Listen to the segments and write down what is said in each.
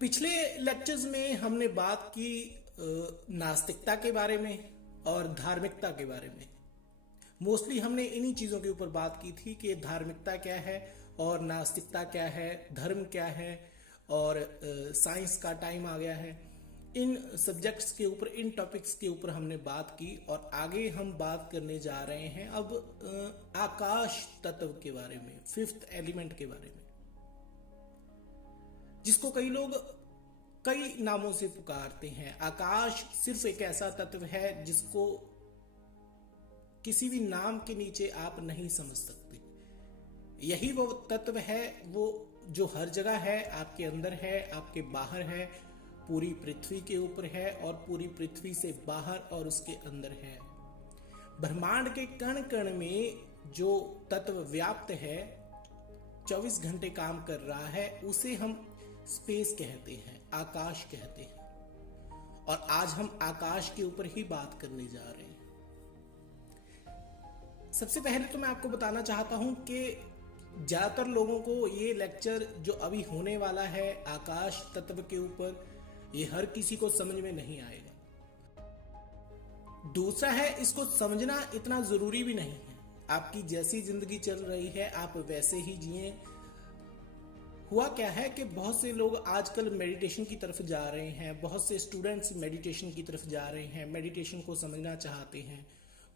पिछले लेक्चर्स में हमने बात की नास्तिकता के बारे में और धार्मिकता के बारे में। मोस्टली हमने इन्हीं चीज़ों के ऊपर बात की थी कि धार्मिकता क्या है और नास्तिकता क्या है, धर्म क्या है और साइंस का टाइम आ गया है। इन सब्जेक्ट्स के ऊपर, इन टॉपिक्स के ऊपर हमने बात की और आगे हम बात करने जा रहे हैं अब आकाश तत्व के बारे में, फिफ्थ एलिमेंट के बारे में, जिसको कई लोग कई नामों से पुकारते हैं। आकाश सिर्फ एक ऐसा तत्व है जिसको किसी भी नाम के नीचे आप नहीं समझ सकते। यही वो तत्व है वो जो हर जगह है, आपके अंदर है, आपके बाहर है, पूरी पृथ्वी के ऊपर है और पूरी पृथ्वी से बाहर और उसके अंदर है। ब्रह्मांड के कण कण में जो तत्व व्याप्त है, 24 घंटे काम कर रहा है, उसे हम स्पेस कहते हैं, आकाश कहते हैं। और आज हम आकाश के ऊपर ही बात करने जा रहे हैं। सबसे पहले तो मैं आपको बताना चाहता हूं कि ज्यादातर लोगों को ये लेक्चर जो अभी होने वाला है आकाश तत्व के ऊपर, ये हर किसी को समझ में नहीं आएगा। दूसरा है, इसको समझना इतना जरूरी भी नहीं है। आपकी जैसी जिंदगी चल रही है आप वैसे ही जिए। हुआ क्या है कि बहुत से लोग आजकल मेडिटेशन की तरफ जा रहे हैं, बहुत से स्टूडेंट्स मेडिटेशन की तरफ जा रहे हैं, मेडिटेशन को समझना चाहते हैं।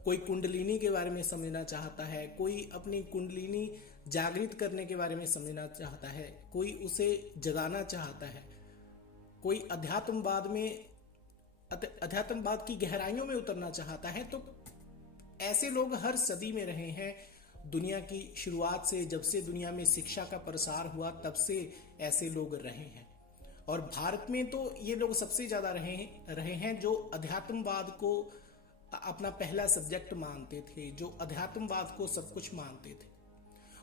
कोई कुंडलिनी के बारे में समझना चाहता है, कोई अपनी कुंडलिनी जागृत करने के बारे में समझना चाहता है, कोई उसे जगाना चाहता है, कोई अध्यात्मवाद की गहराइयों में उतरना चाहता है। तो ऐसे लोग हर सदी में रहे हैं। दुनिया की शुरुआत से, जब से दुनिया में शिक्षा का प्रसार हुआ, तब से ऐसे लोग रहे हैं। और भारत में तो ये लोग सबसे ज्यादा रहे हैं जो अध्यात्मवाद को अपना पहला सब्जेक्ट मानते थे, जो अध्यात्मवाद को सब कुछ मानते थे।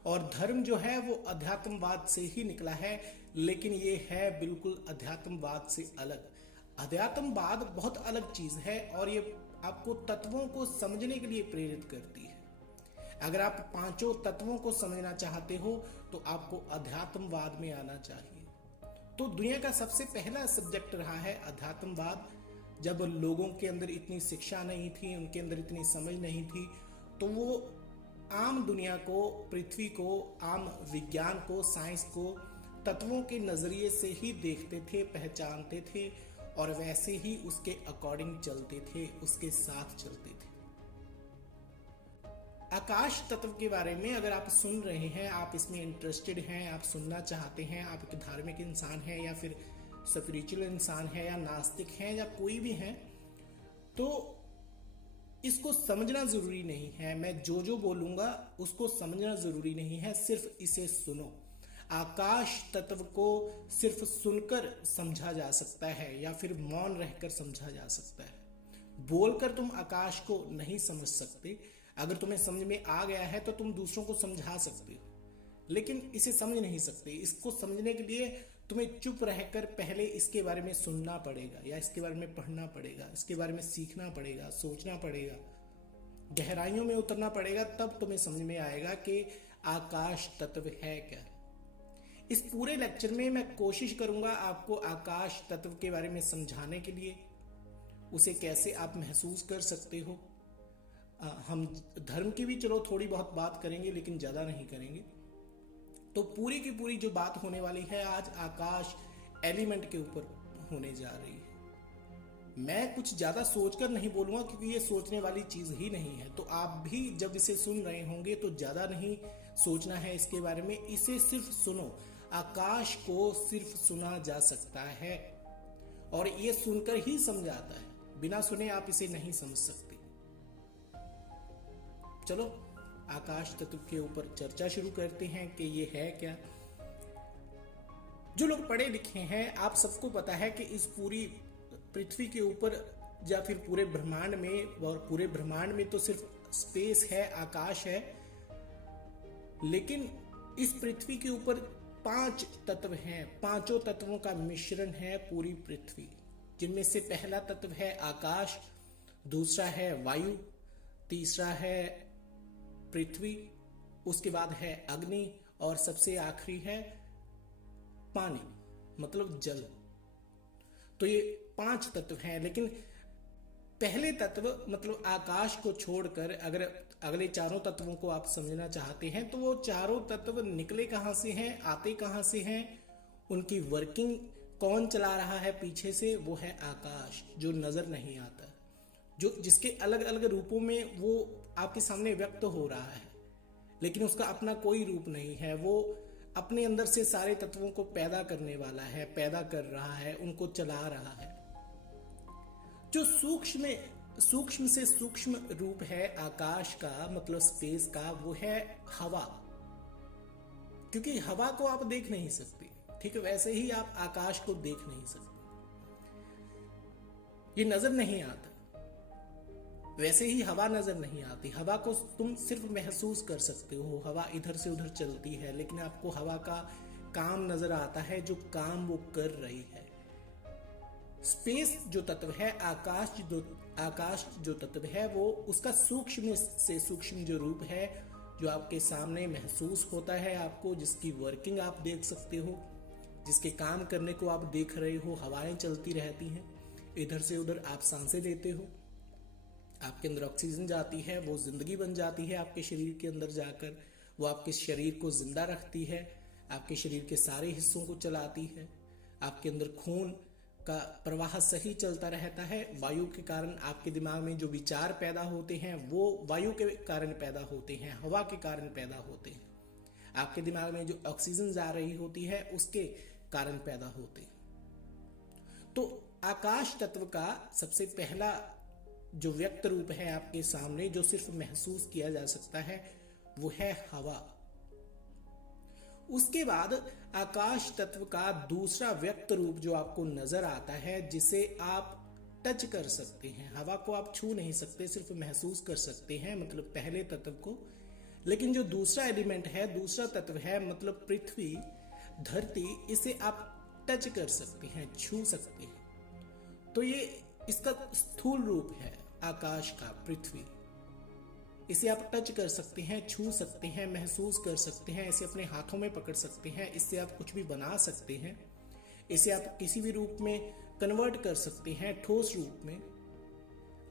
और धर्म जो है वो अध्यात्मवाद से ही निकला है, लेकिन ये है बिल्कुल अध्यात्मवाद से अलग। अध्यात्मवाद बहुत अलग चीज है और ये आपको तत्वों को समझने के लिए प्रेरित करती है। अगर आप पांचों तत्वों को समझना चाहते हो तो आपको अध्यात्मवाद में आना चाहिए। तो दुनिया का सबसे पहला सब्जेक्ट रहा है अध्यात्मवाद। जब लोगों के अंदर इतनी शिक्षा नहीं थी, उनके अंदर इतनी समझ नहीं थी, तो वो आम दुनिया को, पृथ्वी को, आम विज्ञान को, साइंस को तत्वों के नजरिए से ही देखते थे, पहचानते थे और वैसे ही उसके अकॉर्डिंग चलते थे, उसके साथ चलते थे। आकाश तत्व के बारे में अगर आप सुन रहे हैं, आप इसमें इंटरेस्टेड हैं, आप सुनना चाहते हैं, आप एक धार्मिक इंसान हैं या फिर स्पिरिचुअल इंसान है या नास्तिक हैं या कोई भी हैं, तो इसको समझना जरूरी नहीं है। मैं जो बोलूंगा उसको समझना जरूरी नहीं है, सिर्फ इसे सुनो। आकाश तत्व को सिर्फ सुनकर समझा जा सकता है या फिर मौन रहकर समझा जा सकता है। बोलकर तुम आकाश को नहीं समझ सकते। अगर तुम्हें समझ में आ गया है तो तुम दूसरों को समझा सकते हो, लेकिन इसे समझ नहीं सकते। इसको समझने के लिए तुम्हें चुप रहकर पहले इसके बारे में सुनना पड़ेगा या इसके बारे में पढ़ना पड़ेगा, इसके बारे में सीखना पड़ेगा, सोचना पड़ेगा, गहराइयों में उतरना पड़ेगा, तब तुम्हें समझ में आएगा कि आकाश तत्व है क्या। इस पूरे लेक्चर में मैं कोशिश करूंगा आपको आकाश तत्व के बारे में समझाने के लिए, उसे कैसे आप महसूस कर सकते हो। हम धर्म की भी चलो थोड़ी बहुत बात करेंगे, लेकिन ज्यादा नहीं करेंगे। तो पूरी की पूरी जो बात होने वाली है आज आकाश एलिमेंट के ऊपर होने जा रही है। मैं कुछ ज्यादा सोचकर नहीं बोलूंगा क्योंकि ये सोचने वाली चीज ही नहीं है। तो आप भी जब इसे सुन रहे होंगे तो ज्यादा नहीं सोचना है इसके बारे में, इसे सिर्फ सुनो। आकाश को सिर्फ सुना जा सकता है और ये सुनकर ही समझ आता है, बिना सुने आप इसे नहीं समझ सकते। चलो आकाश तत्व के ऊपर चर्चा शुरू करते हैं कि ये है क्या। जो लोग पढ़े लिखे हैं, आप सबको पता है कि इस पूरी पृथ्वी के ऊपर या फिर पूरे ब्रह्मांड में, और पूरे ब्रह्मांड में तो सिर्फ स्पेस है, आकाश है, लेकिन इस पृथ्वी के ऊपर 5 तत्व हैं। पांचों तत्वों का मिश्रण है पूरी पृथ्वी, जिनमें से पहला तत्व है आकाश, दूसरा है वायु, तीसरा है पृथ्वी, उसके बाद है अग्नि और सबसे आखिरी है पानी, मतलब जल। तो ये 5 तत्व हैं, लेकिन पहले तत्व मतलब आकाश को छोड़कर अगर अगले चारों तत्वों को आप समझना चाहते हैं तो वो चारों तत्व निकले कहाँ से हैं, आते कहाँ से हैं, उनकी वर्किंग कौन चला रहा है पीछे से, वो है आकाश, जो नजर नहीं आता, जो जिसके अलग अलग रूपों में वो आपके सामने व्यक्त हो रहा है, लेकिन उसका अपना कोई रूप नहीं है। वो अपने अंदर से सारे तत्वों को पैदा करने वाला है, पैदा कर रहा है, उनको चला रहा है। जो सूक्ष्म से सूक्ष्म रूप है आकाश का, मतलब स्पेस का, वो है हवा। क्योंकि हवा को आप देख नहीं सकते, ठीक है, वैसे ही आप आकाश को देख नहीं सकते, ये नजर नहीं आता। वैसे ही हवा नजर नहीं आती, हवा को तुम सिर्फ महसूस कर सकते हो, हवा इधर से उधर चलती है, लेकिन आपको हवा का काम नजर आता है, जो काम वो कर रही है। स्पेस जो तत्व है, आकाश जो तत्व है, वो उसका सूक्ष्म से सूक्ष्म जो रूप है, जो आपके सामने महसूस होता है आपको, जिसकी वर्किंग आप देख सकते हो, जिसके काम करने को आप देख रहे हो। हवाएं चलती रहती हैं, इधर से उधर आप सांसें लेते हो, आपके अंदर ऑक्सीजन जाती है, वो जिंदगी बन जाती है आपके शरीर के अंदर जाकर, वो आपके शरीर को जिंदा रखती है, आपके शरीर के सारे हिस्सों को चलाती है, आपके अंदर खून का प्रवाह सही चलता रहता है। वायु के कारण आपके दिमाग में जो विचार पैदा होते हैं वो वायु के कारण पैदा होते हैं, हवा के कारण पैदा होते हैं। आपके दिमाग में जो ऑक्सीजन जा रही होती है उसके कारण पैदा होते हैं। तो आकाश तत्व का सबसे पहला जो व्यक्त रूप है आपके सामने, जो सिर्फ महसूस किया जा सकता है, वो है हवा। उसके बाद आकाश तत्व का दूसरा व्यक्त रूप जो आपको नजर आता है, जिसे आप टच कर सकते हैं। हवा को आप छू नहीं सकते, सिर्फ महसूस कर सकते हैं, मतलब पहले तत्व को। लेकिन जो दूसरा एलिमेंट है, दूसरा तत्व है, मतलब पृथ्वी, धरती, इसे आप टच कर सकते हैं, छू सकते हैं। तो ये इसका स्थूल रूप है आकाश का, पृथ्वी। इसे आप टच कर सकते हैं, छू सकते हैं, महसूस कर सकते हैं, इसे अपने हाथों में पकड़ सकते हैं, इससे आप कुछ भी बना सकते हैं, इसे आप किसी भी रूप में कन्वर्ट कर सकते हैं, ठोस रूप में।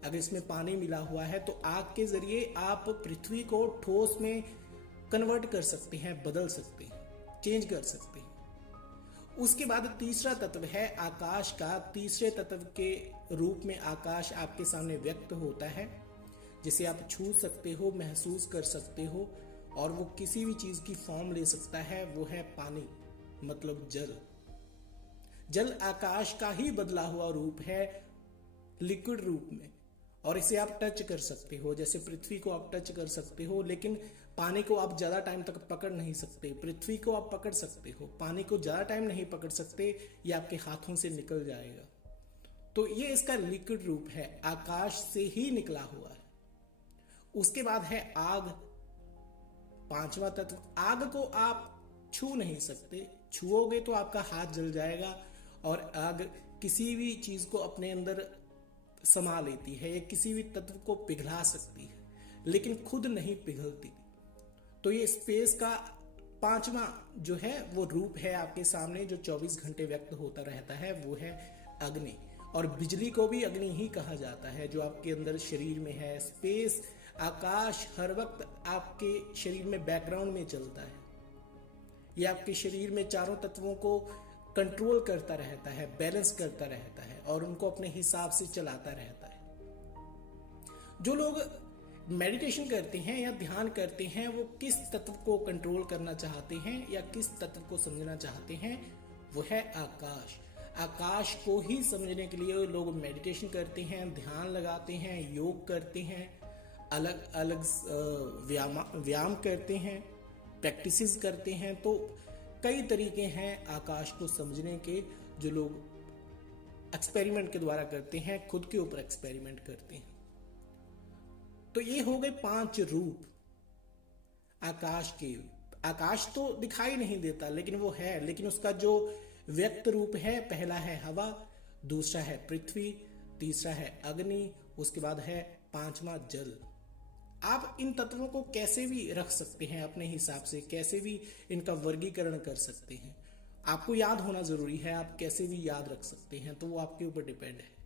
अगर इसमें पानी मिला हुआ है तो आग के जरिए आप पृथ्वी को ठोस में कन्वर्ट कर सकते हैं, बदल सकते हैं, चेंज कर सकते हैं। उसके बाद तीसरा तत्व है आकाश का। तीसरे तत्व के रूप में आकाश आपके सामने व्यक्त होता है, जिसे आप छू सकते हो, महसूस कर सकते हो, और वो किसी भी चीज की फॉर्म ले सकता है। वो है पानी, मतलब जल। जल आकाश का ही बदला हुआ रूप है, लिक्विड रूप में, और इसे आप टच कर सकते हो। जैसे पृथ्वी को आप टच कर सकते हो, लेकिन पानी को आप ज्यादा टाइम तक पकड़ नहीं सकते। पृथ्वी को आप पकड़ सकते हो, पानी को ज्यादा टाइम नहीं पकड़ सकते, ये आपके हाथों से निकल जाएगा। तो ये इसका लिक्विड रूप है, आकाश से ही निकला हुआ है। उसके बाद है आग, पांचवा तत्व। आग को आप छू नहीं सकते, छुओगे तो आपका हाथ जल जाएगा, और आग किसी भी चीज को अपने अंदर समा लेती है, या किसी भी तत्व को पिघला सकती है, लेकिन खुद नहीं पिघलती। तो ये स्पेस का पांचवा जो है वो रूप है आपके सामने, जो 24 घंटे व्यक्त होता रहता है, वो है अग्नि। और बिजली को भी अग्नि ही कहा जाता है, जो आपके अंदर शरीर में है। स्पेस, आकाश हर वक्त आपके शरीर में बैकग्राउंड में चलता है। ये आपके शरीर में चारों तत्वों को कंट्रोल करता रहता है, बैलेंस करता रहता है, और उनको अपने हिसाब से चलाता रहता है। जो लोग मेडिटेशन करते हैं या ध्यान करते हैं, वो किस तत्व को कंट्रोल करना चाहते हैं या किस तत्व को समझना चाहते हैं, वो है आकाश। आकाश को ही समझने के लिए लोग मेडिटेशन करते हैं, ध्यान लगाते हैं, योग करते हैं, अलग अलग व्यायाम करते हैं, प्रैक्टिसेस करते हैं। तो कई तरीके हैं आकाश को समझने के, जो लोग एक्सपेरिमेंट के द्वारा करते हैं, खुद के ऊपर एक्सपेरिमेंट करते हैं। तो ये हो गए 5 रूप आकाश के। आकाश तो दिखाई नहीं देता, लेकिन वो है। लेकिन उसका जो व्यक्त रूप है, पहला है हवा, दूसरा है पृथ्वी, तीसरा है अग्नि, उसके बाद है पांचवा जल। आप इन तत्वों को कैसे भी रख सकते हैं अपने हिसाब से, कैसे भी इनका वर्गीकरण कर सकते हैं। आपको याद होना जरूरी है, आप कैसे भी याद रख सकते हैं, तो वो आपके ऊपर डिपेंड है।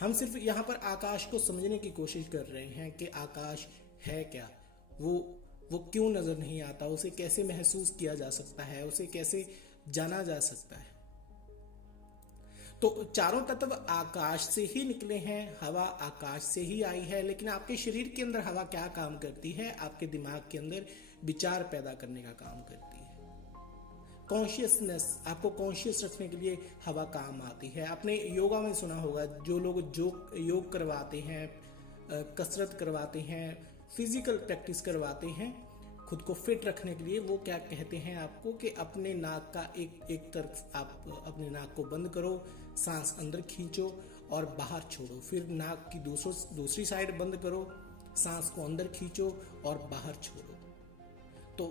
हम सिर्फ यहाँ पर आकाश को समझने की कोशिश कर रहे हैं कि आकाश है क्या, वो क्यों नजर नहीं आता, उसे कैसे महसूस किया जा सकता है, उसे कैसे जाना जा सकता है। तो चारों तत्व आकाश से ही निकले हैं, हवा आकाश से ही आई है। लेकिन आपके शरीर के अंदर हवा क्या काम करती है? आपके दिमाग के अंदर विचार पैदा करने का काम करती है। कॉन्शियसनेस, आपको कॉन्शियस रखने के लिए हवा काम आती है। आपने योगा में सुना होगा, जो लोग योग करवाते हैं, कसरत करवाते हैं, फिजिकल प्रैक्टिस करवाते हैं खुद को फिट रखने के लिए, वो क्या कहते हैं आपको कि अपने नाक का एक तरफ आप अपने नाक को बंद करो, सांस अंदर खींचो और बाहर छोड़ो, फिर नाक की दूसरी साइड बंद करो, सांस को अंदर खींचो और बाहर छोड़ो। तो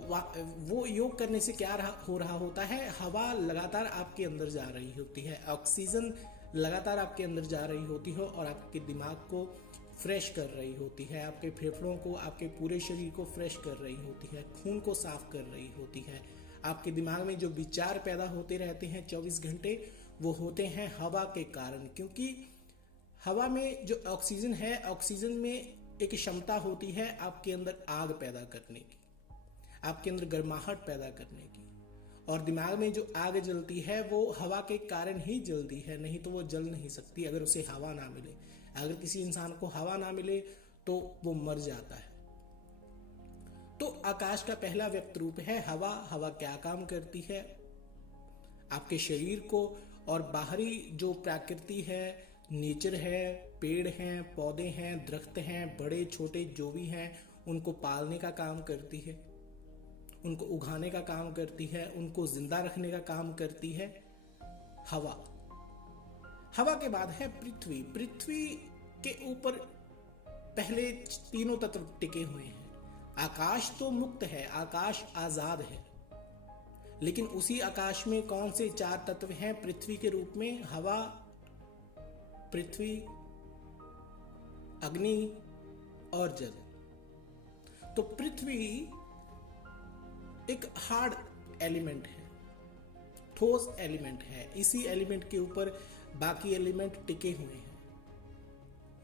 वो योग करने से क्या हो रहा होता है? हवा लगातार आपके अंदर जा रही होती है, ऑक्सीजन लगातार आपके अंदर जा रही होती है और आपके दिमाग को फ्रेश कर रही होती है, आपके फेफड़ों को, आपके पूरे शरीर को फ्रेश कर रही होती है, खून को साफ कर रही होती है। आपके दिमाग में जो विचार पैदा होते रहते हैं 24 घंटे, वो होते हैं हवा के कारण। क्योंकि हवा में जो ऑक्सीजन है, ऑक्सीजन में एक क्षमता होती है आपके अंदर आग पैदा करने की, आपके अंदर गर्माहट पैदा करने की। और दिमाग में जो आग जलती है वो हवा के कारण ही जलती है, नहीं तो वो जल नहीं सकती अगर उसे हवा ना मिले। अगर किसी इंसान को हवा ना मिले तो वो मर जाता है। तो आकाश का पहला व्यक्त रूप है हवा। हवा क्या काम करती है? आपके शरीर को और बाहरी जो प्रकृति है, नेचर है, पेड़ हैं, पौधे हैं, दरख्त हैं, बड़े छोटे जो भी हैं, उनको पालने का काम करती है, उनको उगाने का काम करती है, उनको जिंदा रखने का काम करती है हवा। हवा के बाद है पृथ्वी। पृथ्वी के ऊपर पहले तीनों तत्व टिके हुए हैं। आकाश तो मुक्त है, आकाश आजाद है, लेकिन उसी आकाश में कौन से 4 तत्व हैं पृथ्वी के रूप में? हवा, पृथ्वी, अग्नि और जल। तो पृथ्वी एक हार्ड एलिमेंट है, ठोस एलिमेंट है। इसी एलिमेंट के ऊपर बाकी एलिमेंट टिके हुए हैं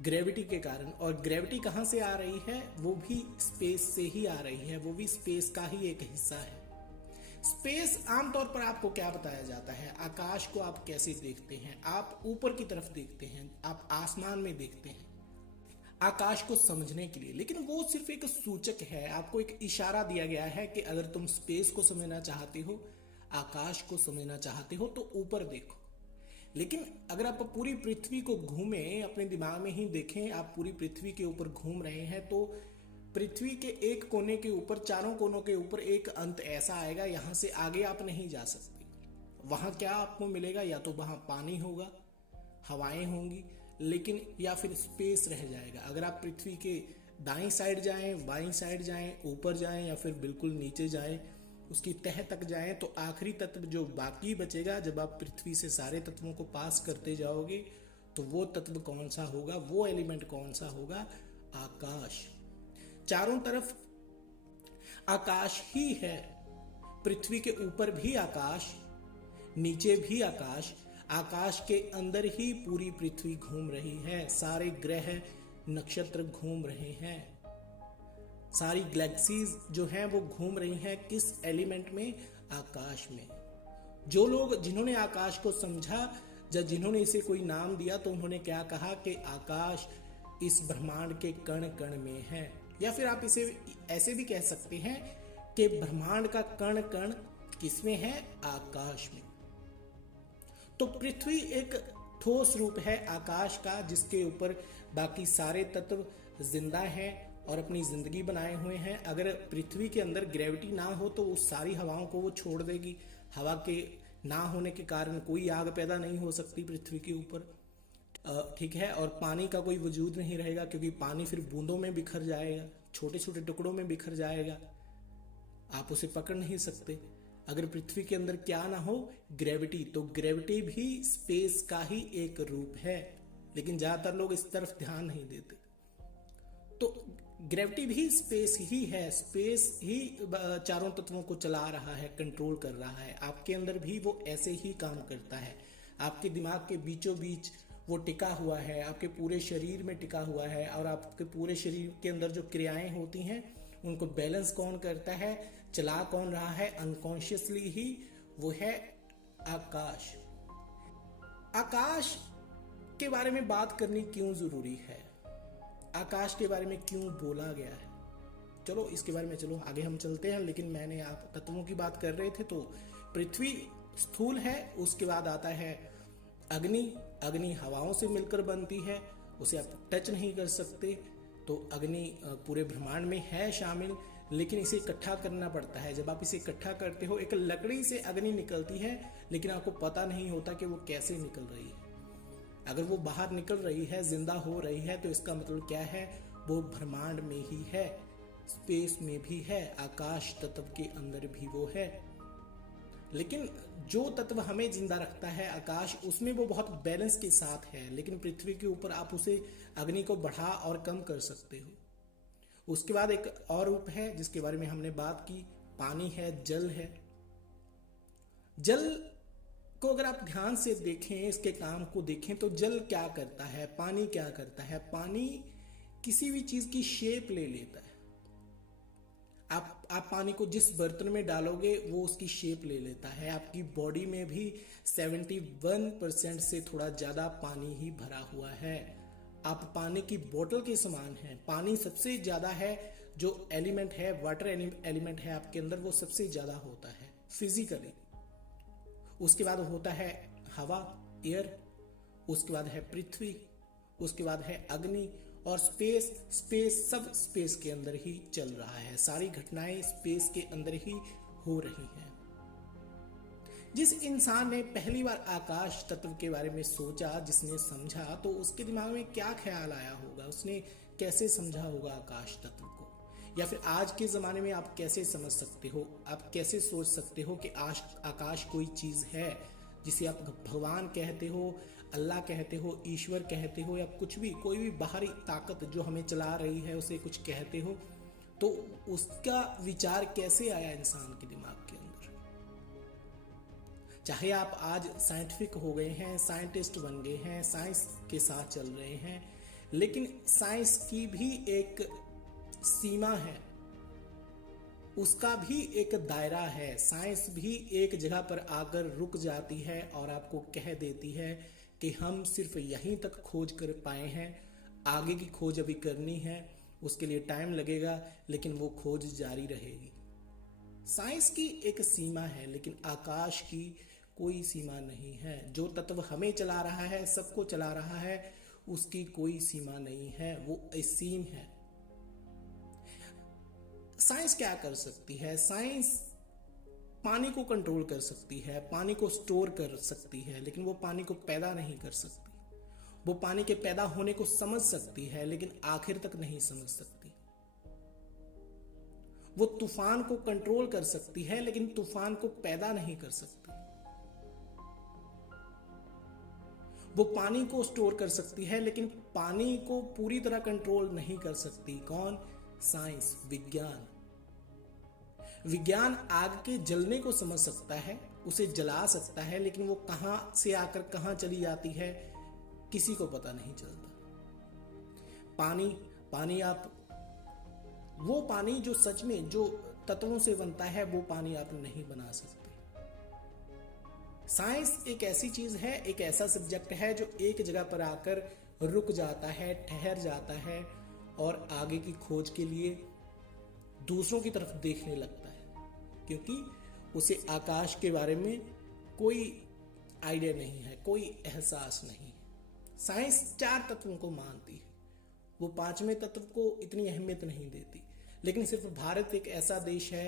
ग्रेविटी के कारण। और ग्रेविटी कहां से आ रही है? वो भी स्पेस से ही आ रही है, वो भी स्पेस का ही एक हिस्सा है। स्पेस आमतौर पर आपको क्या बताया जाता है? आकाश को आप कैसे देखते हैं? आप ऊपर की तरफ देखते हैं, आप आसमान में देखते हैं आकाश को समझने के लिए। लेकिन वो सिर्फ एक सूचक है, आपको एक इशारा दिया गया है कि अगर तुम स्पेस को समझना चाहते हो, आकाश को समझना चाहते हो, तो ऊपर देखो। लेकिन अगर आप पूरी पृथ्वी को घूमें, अपने दिमाग में ही देखें, आप पूरी पृथ्वी के ऊपर घूम रहे हैं, तो पृथ्वी के एक कोने के ऊपर, चारों कोनों के ऊपर एक अंत ऐसा आएगा, यहां से आगे आप नहीं जा सकते। वहां क्या आपको मिलेगा? या तो वहां पानी होगा, हवाएं होंगी, लेकिन या फिर स्पेस रह जाएगा। अगर आप पृथ्वी के दाईं साइड जाएं, बाईं साइड जाएं, ऊपर जाएं या फिर बिल्कुल नीचे जाएं, उसकी तह तक जाएं, तो आखिरी तत्व जो बाकी बचेगा, जब आप पृथ्वी से सारे तत्वों को पास करते जाओगे, तो वो तत्व कौन सा होगा? वो एलिमेंट कौन सा होगा? आकाश। चारों तरफ आकाश ही है। पृथ्वी के ऊपर भी आकाश, नीचे भी आकाश, आकाश के अंदर ही पूरी पृथ्वी घूम रही है। सारे ग्रह नक्षत्र घूम रहे हैं, सारी गैलेक्सीज जो हैं वो घूम रही हैं। किस एलिमेंट में? आकाश में। जो लोग, जिन्होंने आकाश को समझा, जब जिन्होंने इसे कोई नाम दिया, तो उन्होंने क्या कहा कि आकाश इस ब्रह्मांड के कण कण में है। या फिर आप इसे ऐसे भी कह सकते हैं कि ब्रह्मांड का कण कण किसमें है? आकाश में। तो पृथ्वी एक ठोस रूप है आकाश का, जिसके ऊपर बाकी सारे तत्व जिंदा हैं और अपनी जिंदगी बनाए हुए हैं। अगर पृथ्वी के अंदर ग्रेविटी ना हो तो उस सारी हवाओं को वो छोड़ देगी। हवा के ना होने के कारण कोई आग पैदा नहीं हो सकती पृथ्वी के ऊपर, ठीक है। और पानी का कोई वजूद नहीं रहेगा, क्योंकि पानी फिर बूंदों में बिखर जाएगा, छोटे छोटे टुकड़ों में बिखर जाएगा, आप उसे पकड़ नहीं सकते। अगर पृथ्वी के अंदर क्या ना हो? ग्रेविटी। तो ग्रेविटी भी स्पेस का ही एक रूप है, लेकिन ज्यादातर लोग इस तरफ ध्यान नहीं देते। तो ग्रेविटी भी स्पेस ही है, स्पेस ही चारों तत्वों को चला रहा है, कंट्रोल कर रहा है। आपके अंदर भी वो ऐसे ही काम करता है। आपके दिमाग के बीचों बीच वो टिका हुआ है, आपके पूरे शरीर में टिका हुआ है, और आपके पूरे शरीर के अंदर जो क्रियाएं होती हैं उनको बैलेंस कौन करता है, चला कौन रहा है अनकॉन्शियसली ही, वो है आकाश। आकाश के बारे में बात करनी क्यों जरूरी है, आकाश के बारे में क्यों बोला गया है, चलो इसके बारे में चलो आगे हम चलते हैं। लेकिन मैंने आप तत्वों की बात कर रहे थे, तो पृथ्वी स्थूल है, उसके बाद आता है अग्नि। अग्नि हवाओं से मिलकर बनती है, उसे आप टच नहीं कर सकते। तो अग्नि पूरे ब्रह्मांड में है शामिल, लेकिन इसे इकट्ठा करना पड़ता है। जब आप इसे इकट्ठा करते हो, एक लकड़ी से अग्नि निकलती है, लेकिन आपको पता नहीं होता कि वो कैसे निकल रही है। अगर वो बाहर निकल रही है, जिंदा हो रही है, तो इसका मतलब क्या है, वो ब्रह्मांड में ही है, स्पेस में भी है, आकाश तत्व के अंदर भी वो है। लेकिन जो तत्व हमें जिंदा रखता है आकाश, उसमें वो बहुत बैलेंस के साथ है। लेकिन पृथ्वी के ऊपर आप उसे अग्नि को बढ़ा और कम कर सकते हो। उसके बाद एक और रूप है जिसके बारे में हमने बात की, पानी है, जल है। जल को अगर आप ध्यान से देखें, इसके काम को देखें, तो जल क्या करता है, पानी क्या करता है। पानी किसी भी चीज की शेप ले लेता है। आप पानी को जिस बर्तन में डालोगे वो उसकी शेप ले लेता है। आपकी बॉडी में भी 71% से थोड़ा ज्यादा पानी ही भरा हुआ है। आप पानी की बोतल के समान हैं। पानी सबसे ज्यादा है, जो एलिमेंट है, वाटर एलिमेंट है आपके अंदर, वो सबसे ज्यादा होता है फिजिकली। उसके बाद होता है हवा, एयर। उसके बाद है पृथ्वी, उसके बाद है अग्नि, और स्पेस सब स्पेस के अंदर ही चल रहा है। सारी घटनाएं स्पेस के अंदर ही हो रही हैं। जिस इंसान ने पहली बार आकाश तत्व के बारे में सोचा, जिसने समझा, तो उसके दिमाग में क्या ख्याल आया होगा, उसने कैसे समझा होगा आकाश तत्व को। या फिर आज के जमाने में आप कैसे समझ सकते हो, आप कैसे सोच सकते हो कि आकाश कोई चीज है जिसे आप भगवान कहते हो, अल्लाह कहते हो, ईश्वर कहते हो, या कुछ भी, कोई भी बाहरी ताकत जो हमें चला रही है उसे कुछ कहते हो। तो उसका विचार कैसे आया इंसान के दिमाग के अंदर। चाहे आप आज साइंटिफिक हो गए हैं, साइंटिस्ट बन गए हैं, साइंस के साथ चल रहे हैं, लेकिन साइंस की भी एक सीमा है, उसका भी एक दायरा है। साइंस भी एक जगह पर आकर रुक जाती है और आपको कह देती है कि हम सिर्फ यहीं तक खोज कर पाए हैं, आगे की खोज अभी करनी है, उसके लिए टाइम लगेगा, लेकिन वो खोज जारी रहेगी। साइंस की एक सीमा है, लेकिन आकाश की कोई सीमा नहीं है। जो तत्व हमें चला रहा है, सबको चला रहा है, उसकी कोई सीमा नहीं है, वो असीम है। साइंस क्या कर सकती है? साइंस पानी को कंट्रोल कर सकती है, पानी को स्टोर कर सकती है, लेकिन वो पानी को पैदा नहीं कर सकती। वो पानी के पैदा होने को समझ सकती है, लेकिन आखिर तक नहीं समझ सकती। वो तूफान को कंट्रोल कर सकती है, लेकिन तूफान को पैदा नहीं कर सकती। वो पानी को स्टोर कर सकती है, लेकिन पानी को पूरी तरह कंट्रोल नहीं कर सकती। कौन? साइंस, विज्ञान। विज्ञान आग के जलने को समझ सकता है, उसे जला सकता है, लेकिन वो कहां से आकर कहां चली जाती है किसी को पता नहीं चलता। पानी आप, वो पानी जो सच में जो तत्वों से बनता है, वो पानी आप नहीं बना सकते। साइंस एक ऐसी चीज है, एक ऐसा सब्जेक्ट है जो एक जगह पर आकर रुक जाता है, ठहर जाता है, और आगे की खोज के लिए दूसरों की तरफ देखने लगता है, क्योंकि उसे आकाश के बारे में कोई आइडिया नहीं है, कोई एहसास नहीं है। साइंस 4 तत्वों को मानती है, वो 5वें तत्व को इतनी अहमियत नहीं देती। लेकिन सिर्फ भारत एक ऐसा देश है,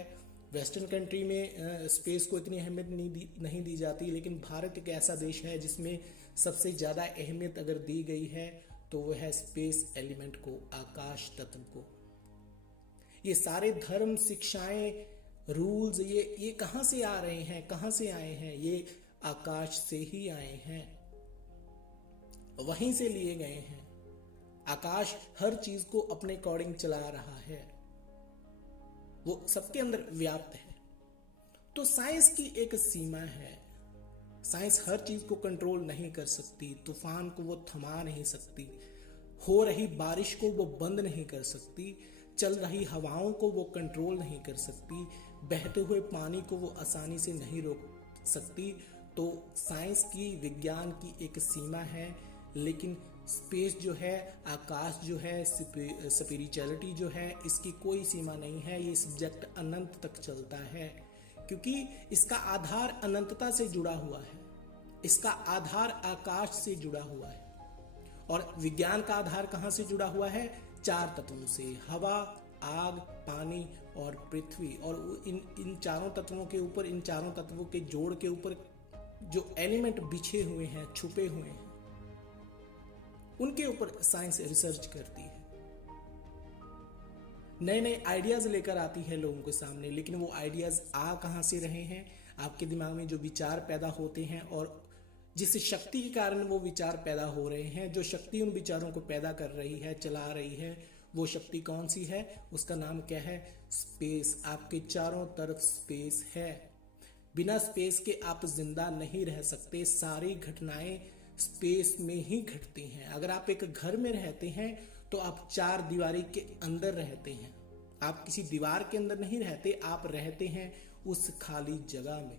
वेस्टर्न कंट्री में स्पेस को इतनी अहमियत नहीं दी जाती, लेकिन भारत एक ऐसा देश है जिसमें सबसे ज़्यादा अहमियत अगर दी गई है तो वो है स्पेस एलिमेंट को, आकाश तत्व को। ये सारे धर्म, शिक्षाएं, रूल्स, ये कहां से आ रहे हैं, कहां से आए हैं? ये आकाश से ही आए हैं, वहीं से लिए गए हैं। आकाश हर चीज को अपने अकॉर्डिंग चला रहा है, वो सबके अंदर व्याप्त है। तो साइंस की एक सीमा है, साइंस हर चीज को कंट्रोल नहीं कर सकती, तूफान को वो थमा नहीं सकती, हो रही बारिश को वो बंद नहीं कर सकती, चल रही हवाओं को वो कंट्रोल नहीं कर सकती, बहते हुए पानी को वो आसानी से नहीं रोक सकती। तो साइंस की, विज्ञान की एक सीमा है, लेकिन स्पेस जो है, आकाश जो है, स्पिरिचुअलिटी जो है, इसकी कोई सीमा नहीं है। ये सब्जेक्ट अनंत तक चलता है, क्योंकि इसका आधार अनंतता से जुड़ा हुआ है, इसका आधार आकाश से जुड़ा हुआ है। और विज्ञान का आधार कहां से जुड़ा हुआ है? 4 तत्वों से, हवा, आग, पानी और पृथ्वी। और इन चारों तत्वों के ऊपर, इन चारों तत्वों के जोड़ के ऊपर जो एलिमेंट बिछे हुए हैं, छुपे हुए हैं, उनके ऊपर साइंस रिसर्च करती है, नए नए आइडियाज लेकर आती है लोगों के सामने। लेकिन वो आइडियाज आ कहां से रहे हैं? आपके दिमाग में जो विचार पैदा होते हैं और जिस शक्ति के कारण वो विचार पैदा हो रहे हैं, जो शक्ति उन विचारों को पैदा कर रही है, चला रही है, वो शक्ति कौन सी है? उसका नाम क्या है? स्पेस। आपके चारों तरफ स्पेस है, बिना स्पेस के आप जिंदा नहीं रह सकते। सारी घटनाएं स्पेस में ही घटती हैं। अगर आप एक घर में रहते हैं तो आप 4 दीवारी के अंदर रहते हैं, आप किसी दीवार के अंदर नहीं रहते, आप रहते हैं उस खाली जगह में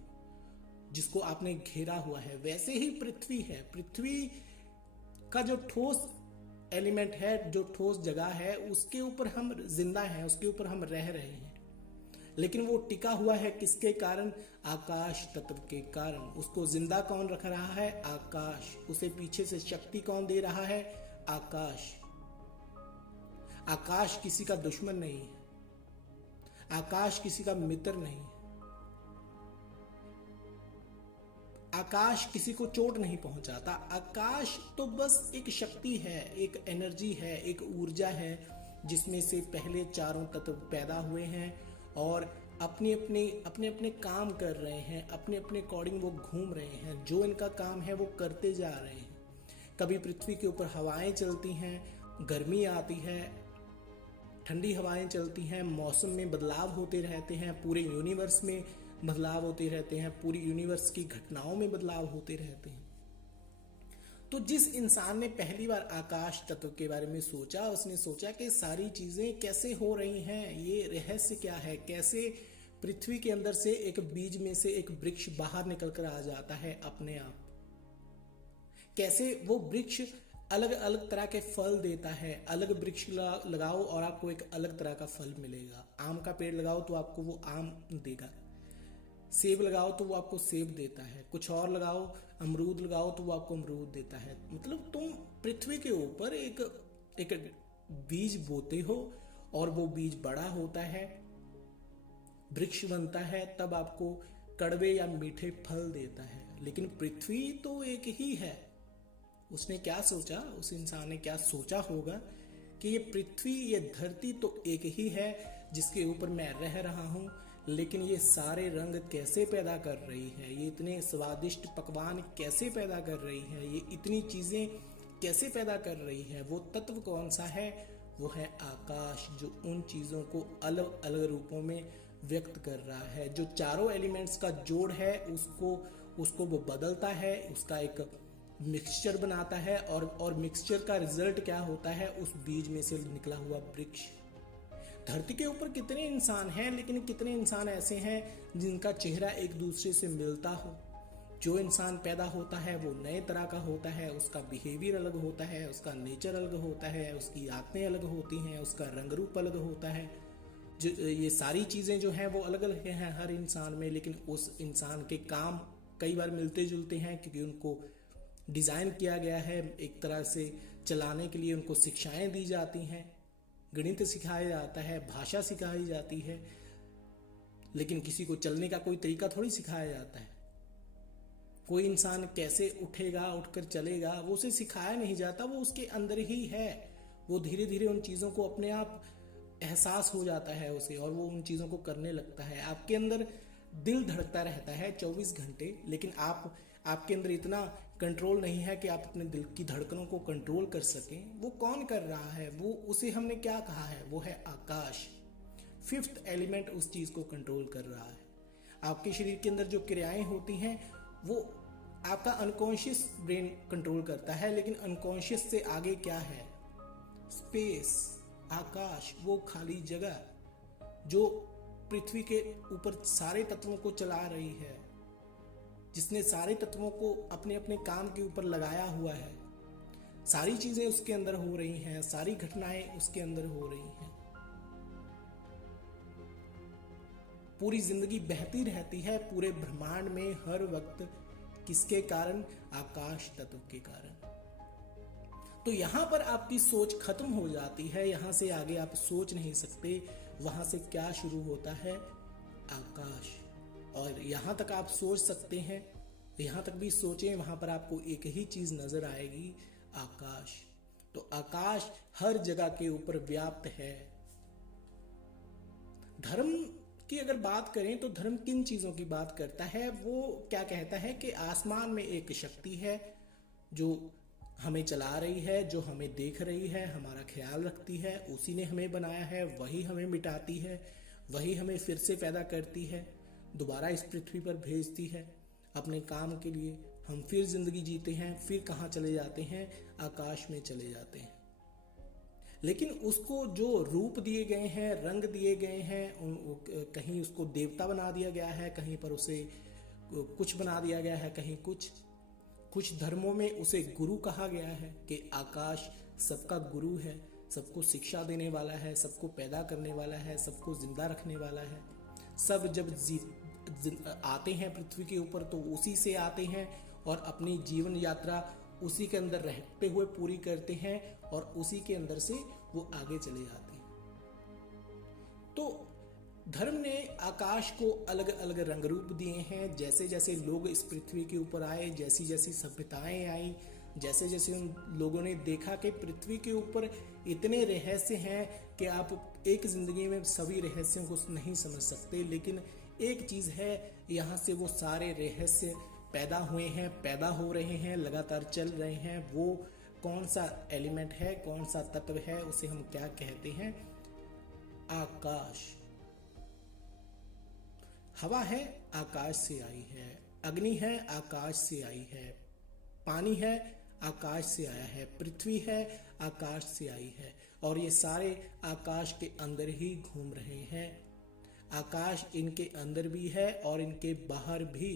जिसको आपने घेरा हुआ है। वैसे ही पृथ्वी है, पृथ्वी का जो ठोस एलिमेंट है, जो ठोस जगह है, उसके ऊपर हम जिंदा हैं, उसके ऊपर हम रह रहे हैं, लेकिन वो टिका हुआ है किसके कारण? आकाश तत्व के कारण। उसको जिंदा कौन रख रहा है? आकाश। उसे पीछे से शक्ति कौन दे रहा है? आकाश। आकाश किसी का दुश्मन नहीं है, आकाश किसी का मित्र नहीं है, आकाश किसी को चोट नहीं पहुंचाता। आकाश तो बस एक शक्ति है, एक एनर्जी है, एक ऊर्जा है, जिसमें से पहले चारों तत्व पैदा हुए हैं और अपने अपने काम कर रहे हैं, अपने अपने अकॉर्डिंग वो घूम रहे हैं, जो इनका काम है वो करते जा रहे हैं। कभी पृथ्वी के ऊपर हवाएं चलती हैं, गर्मी आती है, ठंडी हवाएं चलती हैं, मौसम में बदलाव होते रहते हैं, पूरे यूनिवर्स में बदलाव होते रहते हैं, पूरी यूनिवर्स की घटनाओं में बदलाव होते रहते हैं। तो जिस इंसान ने पहली बार आकाश तत्व के बारे में सोचा, उसने सोचा कि सारी चीजें कैसे हो रही हैं, ये रहस्य क्या है, कैसे पृथ्वी के अंदर से एक बीज में से एक वृक्ष बाहर निकल कर आ जाता है अपने आप, कैसे वो वृक्ष अलग अलग तरह के फल देता है। अलग वृक्ष लगाओ और आपको एक अलग तरह का फल मिलेगा। आम का पेड़ लगाओ तो आपको वो आम देगा, सेब लगाओ तो वो आपको सेब देता है, कुछ और लगाओ, अमरूद लगाओ तो वो आपको अमरूद देता है। मतलब तुम पृथ्वी के ऊपर एक बीज बोते हो और वो बीज बड़ा होता है, वृक्ष बनता है, तब आपको कड़वे या मीठे फल देता है। लेकिन पृथ्वी तो एक ही है। उसने क्या सोचा, उस इंसान ने क्या सोचा होगा कि ये पृथ्वी, ये धरती तो एक ही है जिसके ऊपर मैं रह रहा हूं, लेकिन ये सारे रंग कैसे पैदा कर रही है, ये इतने स्वादिष्ट पकवान कैसे पैदा कर रही है, ये इतनी चीजें कैसे पैदा कर रही है। वो तत्व कौन सा है? वो है आकाश, जो उन चीजों को अलग अलग रूपों में व्यक्त कर रहा है, जो चारों एलिमेंट्स का जोड़ है, उसको वो बदलता है, उसका एक मिक्सचर बनाता है और मिक्सचर का रिजल्ट क्या होता है? उस बीज में से निकला हुआ वृक्ष। धरती के ऊपर कितने इंसान हैं, लेकिन कितने इंसान ऐसे हैं जिनका चेहरा एक दूसरे से मिलता हो। जो इंसान पैदा होता है वो नए तरह का होता है, उसका बिहेवियर अलग होता है, उसका नेचर अलग होता है, उसकी आदतें अलग होती हैं, उसका रंग रूप अलग होता है। जो ये सारी चीजें जो हैं वो अलग अलग हैं हर इंसान में, लेकिन उस इंसान के काम कई बार मिलते जुलते हैं, क्योंकि उनको डिजाइन किया गया है एक तरह से चलाने के लिए। उनको शिक्षाएं दी जाती हैं, गणित सिखाया जाता है, भाषा सिखाई जाती है, लेकिन किसी को चलने का कोई तरीका थोड़ी सिखाया जाता है। कोई इंसान कैसे उठेगा, उठकर चलेगा, वो उसे सिखाया नहीं जाता, वो उसके अंदर ही है। वो धीरे धीरे उन चीजों को अपने आप एहसास हो जाता है उसे, और वो उन चीजों को करने लगता है। आपके अंदर दिल धड़कता रहता है 24 घंटे, लेकिन आपके अंदर इतना कंट्रोल नहीं है कि आप अपने दिल की धड़कनों को कंट्रोल कर सकें। वो कौन कर रहा है? वो, उसे हमने क्या कहा है? वो है आकाश। फिफ्थ एलिमेंट उस चीज को कंट्रोल कर रहा है। आपके शरीर के अंदर जो क्रियाएं होती हैं वो आपका अनकॉन्शियस ब्रेन कंट्रोल करता है, लेकिन अनकॉन्शियस से आगे क्या है? स्पेस, आकाश, वो खाली जगह जो पृथ्वी के ऊपर सारे तत्वों को चला रही है, जिसने सारे तत्वों को अपने अपने काम के ऊपर लगाया हुआ है। सारी चीजें उसके अंदर हो रही हैं, सारी घटनाएं उसके अंदर हो रही हैं। पूरी जिंदगी बहती रहती है पूरे ब्रह्मांड में हर वक्त। किसके कारण? आकाश तत्व के कारण। तो यहां पर आपकी सोच खत्म हो जाती है, यहां से आगे आप सोच नहीं सकते। वहां से क्या शुरू होता है? आकाश। और यहां तक आप सोच सकते हैं, यहां तक भी सोचें, वहां पर आपको एक ही चीज नजर आएगी, आकाश। तो आकाश हर जगह के ऊपर व्याप्त है। धर्म की अगर बात करें तो धर्म किन चीजों की बात करता है? वो क्या कहता है कि आसमान में एक शक्ति है जो हमें चला रही है, जो हमें देख रही है, हमारा ख्याल रखती है, उसी ने हमें बनाया है, वही हमें मिटाती है, वही हमें फिर से पैदा करती है, दोबारा इस पृथ्वी पर भेजती है अपने काम के लिए। हम फिर जिंदगी जीते हैं, फिर कहाँ चले जाते हैं? आकाश में चले जाते हैं। लेकिन उसको जो रूप दिए गए हैं, रंग दिए गए हैं, कहीं उसको देवता बना दिया गया है, कहीं पर उसे कुछ बना दिया गया है, कहीं कुछ धर्मों में उसे गुरु कहा गया है कि आकाश सबका गुरु है, सबको शिक्षा देने वाला है, सबको पैदा करने वाला है, सबको जिंदा रखने वाला है। सब जब आते हैं पृथ्वी के ऊपर तो उसी से आते हैं और अपनी जीवन यात्रा उसी के अंदर रहते हुए पूरी करते हैं और उसी के अंदर से वो आगे चले जाते हैं। तो धर्म ने आकाश को अलग अलग रंग रूप दिए हैं। जैसे जैसे लोग इस पृथ्वी के ऊपर आए, जैसी जैसी सभ्यताएं आई, जैसे जैसे उन लोगों ने देखा कि पृथ्वी के ऊपर इतने रहस्य हैं कि आप एक जिंदगी में सभी रहस्यों को नहीं समझ सकते, लेकिन एक चीज है, यहाँ से वो सारे रहस्य पैदा हुए हैं, पैदा हो रहे हैं, लगातार चल रहे हैं। वो कौन सा एलिमेंट है, कौन सा तत्व है, उसे हम क्या कहते हैं? आकाश। हवा है, आकाश से आई है। अग्नि है, आकाश से आई है। पानी है, आकाश से आया है। पृथ्वी है, आकाश से आई है। और ये सारे आकाश के अंदर ही घूम रहे हैं। आकाश इनके अंदर भी है और इनके बाहर भी।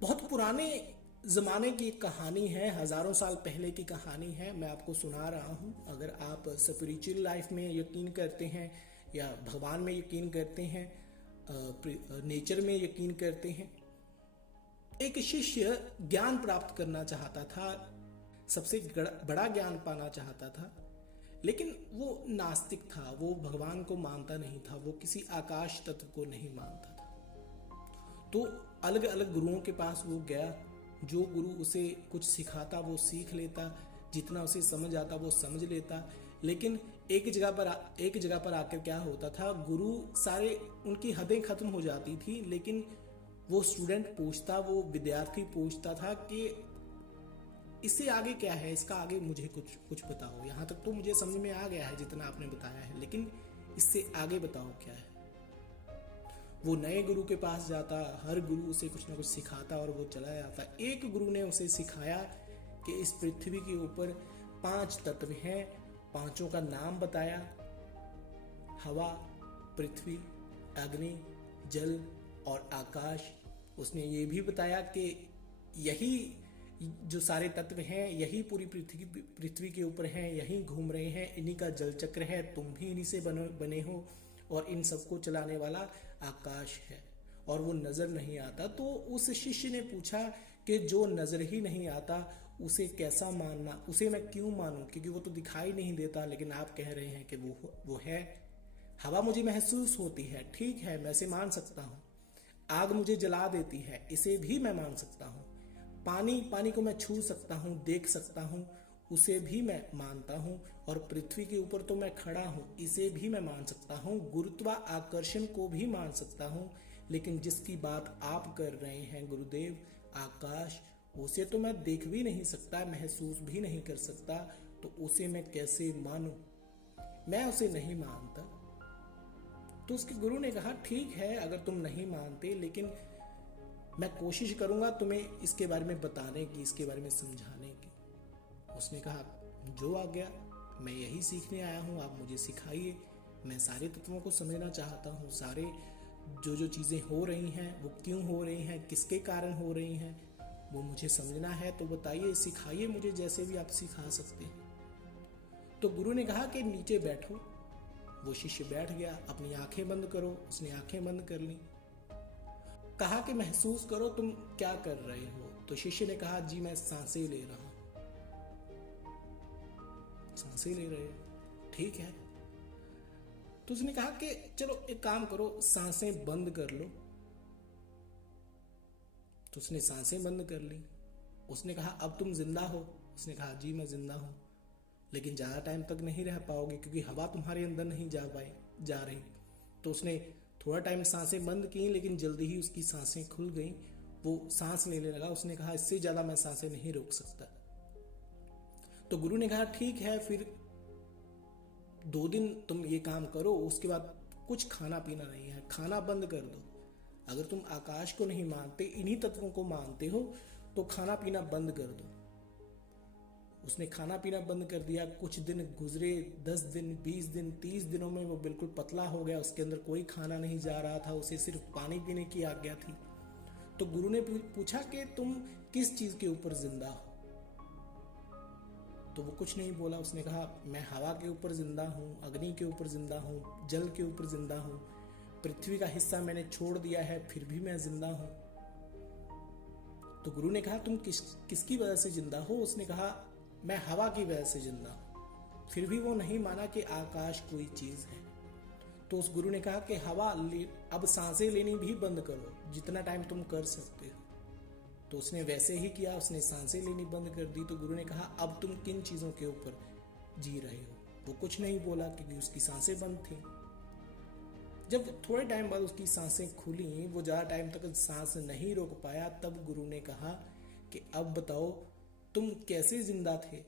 बहुत पुराने जमाने की कहानी है, हजारों साल पहले की कहानी है, मैं आपको सुना रहा हूं। अगर आप स्पिरिचुअल लाइफ में यकीन करते हैं या भगवान में यकीन करते हैं, नेचर में यकीन करते हैं। एक शिष्य ज्ञान प्राप्त करना चाहता था, सबसे बड़ा ज्ञान पाना चाहता था, लेकिन वो नास्तिक था, वो भगवान को मानता नहीं था, वो किसी आकाश तत्व को नहीं मानता था। तो अलग अलग गुरुओं के पास वो गया। जो गुरु उसे कुछ सिखाता वो सीख लेता, जितना उसे समझ आता वो समझ लेता। लेकिन एक जगह पर आकर क्या होता था, गुरु सारे उनकी हदें खत्म हो जाती थी, लेकिन वो स्टूडेंट पूछता, वो विद्यार्थी पूछता था कि इससे आगे क्या है, इसका आगे मुझे कुछ बताओ। यहाँ तक तो मुझे समझ में आ गया है जितना आपने बताया है, लेकिन इससे आगे बताओ क्या है। वो नए गुरु के पास जाता, हर गुरु उसे कुछ ना कुछ सिखाता और वो चला जाता। एक गुरु ने उसे सिखाया कि इस पृथ्वी के ऊपर 5 तत्व हैं, पांचों का नाम बताया, हवा, पृथ्वी, अग्नि, जल और आकाश। उसने ये भी बताया कि यही जो सारे तत्व हैं यही पूरी पृथ्वी के ऊपर हैं, यही घूम रहे हैं, इन्हीं का जल चक्र है, तुम भी इन्हीं से बने हो और इन सबको चलाने वाला आकाश है और वो नजर नहीं आता। तो उस शिष्य ने पूछा कि जो नजर ही नहीं आता उसे कैसा मानना, उसे मैं क्यों मानूं, क्योंकि वो तो दिखाई नहीं देता, लेकिन आप कह रहे हैं कि वो है। हवा मुझे महसूस होती है, ठीक है, मैं इसे मान सकता हूँ। आग मुझे जला देती है, इसे भी मैं मान सकता हूँ। पानी को मैं छू सकता हूँ, देख सकता हूँ, उसे भी मैं मानता हूँ। और पृथ्वी के ऊपर तो मैं खड़ा हूँ, इसे भी मैं मान सकता हूँ। गुरुत्वाकर्षण को भी मान सकता हूँ, लेकिन जिसकी बात आप कर रहे हैं गुरुदेव, आकाश, उसे तो मैं देख भी नहीं सकता, महसूस भी नहीं कर सकता, तो उसे मैं कैसे मानूं? मैं उसे नहीं मानता। तो उसके गुरु ने कहा ठीक है अगर तुम नहीं मानते, लेकिन मैं कोशिश करूंगा तुम्हें इसके बारे में बताने की, इसके बारे में समझाने की। उसने कहा जो आ गया, मैं यही सीखने आया हूँ, आप मुझे सिखाइए। मैं सारे तत्वों को समझना चाहता हूँ, सारे जो चीज़ें हो रही हैं वो क्यों हो रही हैं, किसके कारण हो रही हैं, वो मुझे समझना है। तो बताइए, सिखाइए मुझे जैसे भी आप सिखा सकते हैं। तो गुरु ने कहा कि नीचे बैठो। वो शिष्य बैठ गया। अपनी आंखें बंद करो। उसने आंखें बंद कर ली। कहा कि महसूस करो तुम क्या कर रहे हो। तो शिष्य ने कहा जी मैं सांसें ले रहा हूं। सांसें ले रहे हो, ठीक है। तो उसने कहा कि चलो एक काम करो, सांसें बंद कर लो। तो उसने सांसें बंद कर ली। उसने कहा अब तुम जिंदा हो। उसने कहा जी मैं जिंदा हूं, लेकिन ज़्यादा टाइम तक नहीं रह पाओगे क्योंकि हवा तुम्हारे अंदर नहीं जा रही। तो उसने थोड़ा टाइम सांसें बंद की, लेकिन जल्दी ही उसकी सांसें खुल गई। वो सांस लेने लगा। उसने कहा इससे ज़्यादा मैं सांसें नहीं रोक सकता। तो गुरु ने कहा ठीक है, फिर 2 दिन तुम ये काम करो, उसके बाद कुछ खाना पीना नहीं है, खाना बंद कर दो। अगर तुम आकाश को नहीं मानते, इन्हीं तत्वों को मानते हो, तो खाना पीना बंद कर दो। उसने खाना पीना बंद कर दिया। कुछ दिन गुजरे, 10 दिन, 20 दिन, 30 दिनों में वो बिल्कुल पतला हो गया। उसके अंदर कोई खाना नहीं जा रहा था, उसे सिर्फ पानी पीने की आज्ञा थी। तो गुरु ने पूछा कि तुम किस चीज के ऊपर जिंदा हो। तो वो कुछ नहीं बोला। उसने कहा मैं हवा के ऊपर जिंदा हूँ, अग्नि के ऊपर जिंदा हूँ, जल के ऊपर जिंदा हूँ, पृथ्वी का हिस्सा मैंने छोड़ दिया है, फिर भी मैं जिंदा हूँ। तो गुरु ने कहा तुम किसकी वजह से जिंदा हो। उसने कहा मैं हवा की वजह से जिंदा हूं। फिर भी वो नहीं माना कि आकाश कोई चीज है। तो उस गुरु ने कहा कि हवा अब सांसें लेनी भी बंद करो, जितना टाइम तुम कर सकते हो। तो उसने वैसे ही किया, उसने सांसें लेनी बंद कर दी। तो गुरु ने कहा अब तुम किन चीजों के ऊपर जी रहे हो। वो कुछ नहीं बोला क्योंकि उसकी सांसें बंद थी। जब थोड़े टाइम बाद उसकी सांसें खुली, वो ज्यादा टाइम तक सांस नहीं रोक पाया, तब गुरु ने कहा कि अब बताओ तुम कैसे जिंदा थे।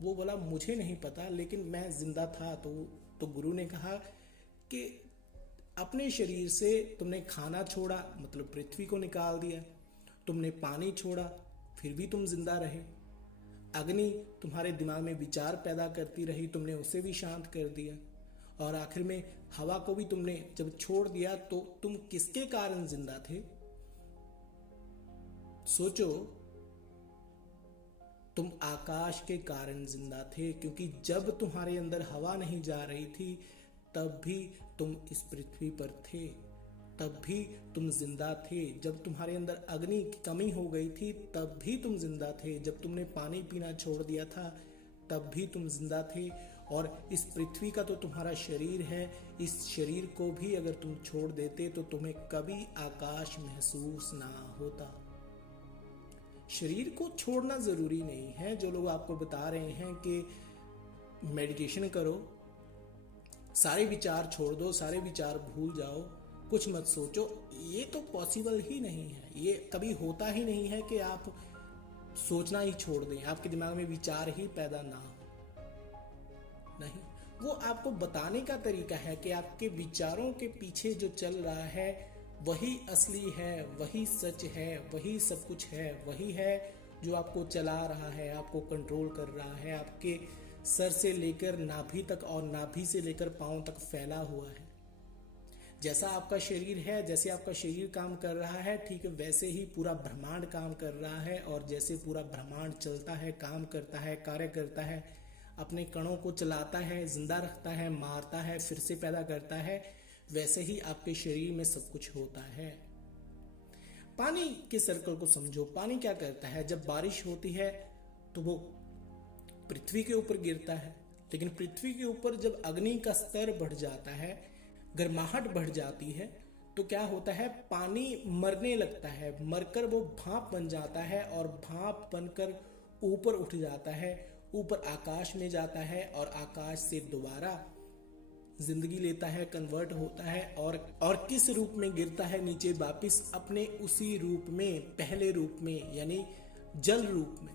वो बोला मुझे नहीं पता, लेकिन मैं जिंदा था। तो गुरु ने कहा कि अपने शरीर से तुमने खाना छोड़ा, मतलब पृथ्वी को निकाल दिया, तुमने पानी छोड़ा, फिर भी तुम जिंदा रहे। अग्नि तुम्हारे दिमाग में विचार पैदा करती रही, तुमने उसे भी शांत कर दिया। और आखिर में हवा को भी तुमने जब छोड़ दिया, तो तुम किसके कारण जिंदा थे। सोचो, तुम आकाश के कारण जिंदा थे, क्योंकि जब तुम्हारे अंदर हवा नहीं जा रही थी तब भी तुम इस पृथ्वी पर थे, तब भी तुम जिंदा थे। जब तुम्हारे अंदर अग्नि की कमी हो गई थी तब भी तुम जिंदा थे। जब तुमने पानी पीना छोड़ दिया था तब भी तुम जिंदा थे। और इस पृथ्वी का तो तुम्हारा शरीर है, इस शरीर को भी अगर तुम छोड़ देते तो तुम्हें कभी आकाश महसूस ना होता। शरीर को छोड़ना जरूरी नहीं है। जो लोग आपको बता रहे हैं कि मेडिटेशन करो, सारे विचार छोड़ दो, सारे विचार भूल जाओ, कुछ मत सोचो, ये तो पॉसिबल ही नहीं है। ये कभी होता ही नहीं है कि आप सोचना ही छोड़ दें, आपके दिमाग में विचार ही पैदा ना हो। नहीं, वो आपको बताने का तरीका है कि आपके विचारों के पीछे जो चल रहा है वही असली है, वही सच है, वही सब कुछ है, वही है जो आपको चला रहा है, आपको कंट्रोल कर रहा है, आपके सर से लेकर नाभि तक और नाभि से लेकर पांव तक फैला हुआ है। जैसा आपका शरीर है, जैसे आपका शरीर काम कर रहा है, ठीक है वैसे ही पूरा ब्रह्मांड काम कर रहा है। और जैसे पूरा ब्रह्मांड चलता है, काम करता है, कार्य करता है, अपने कणों को चलाता है, जिंदा रखता है, मारता है, फिर से पैदा करता है, वैसे ही आपके शरीर में सब कुछ होता है। पानी के सर्कल को समझो। पानी क्या करता है, जब बारिश होती है तो वो पृथ्वी के ऊपर गिरता है, लेकिन पृथ्वी के ऊपर जब अग्नि का स्तर बढ़ जाता है, गर्माहट बढ़ जाती है, तो क्या होता है, पानी मरने लगता है, मरकर वो भाप बन जाता है और भाप बनकर ऊपर उठ जाता है, ऊपर आकाश में जाता है और आकाश से दोबारा जिंदगी लेता है, कन्वर्ट होता है और किस रूप में गिरता है नीचे वापिस अपने उसी रूप में, पहले रूप में, यानी जल रूप में।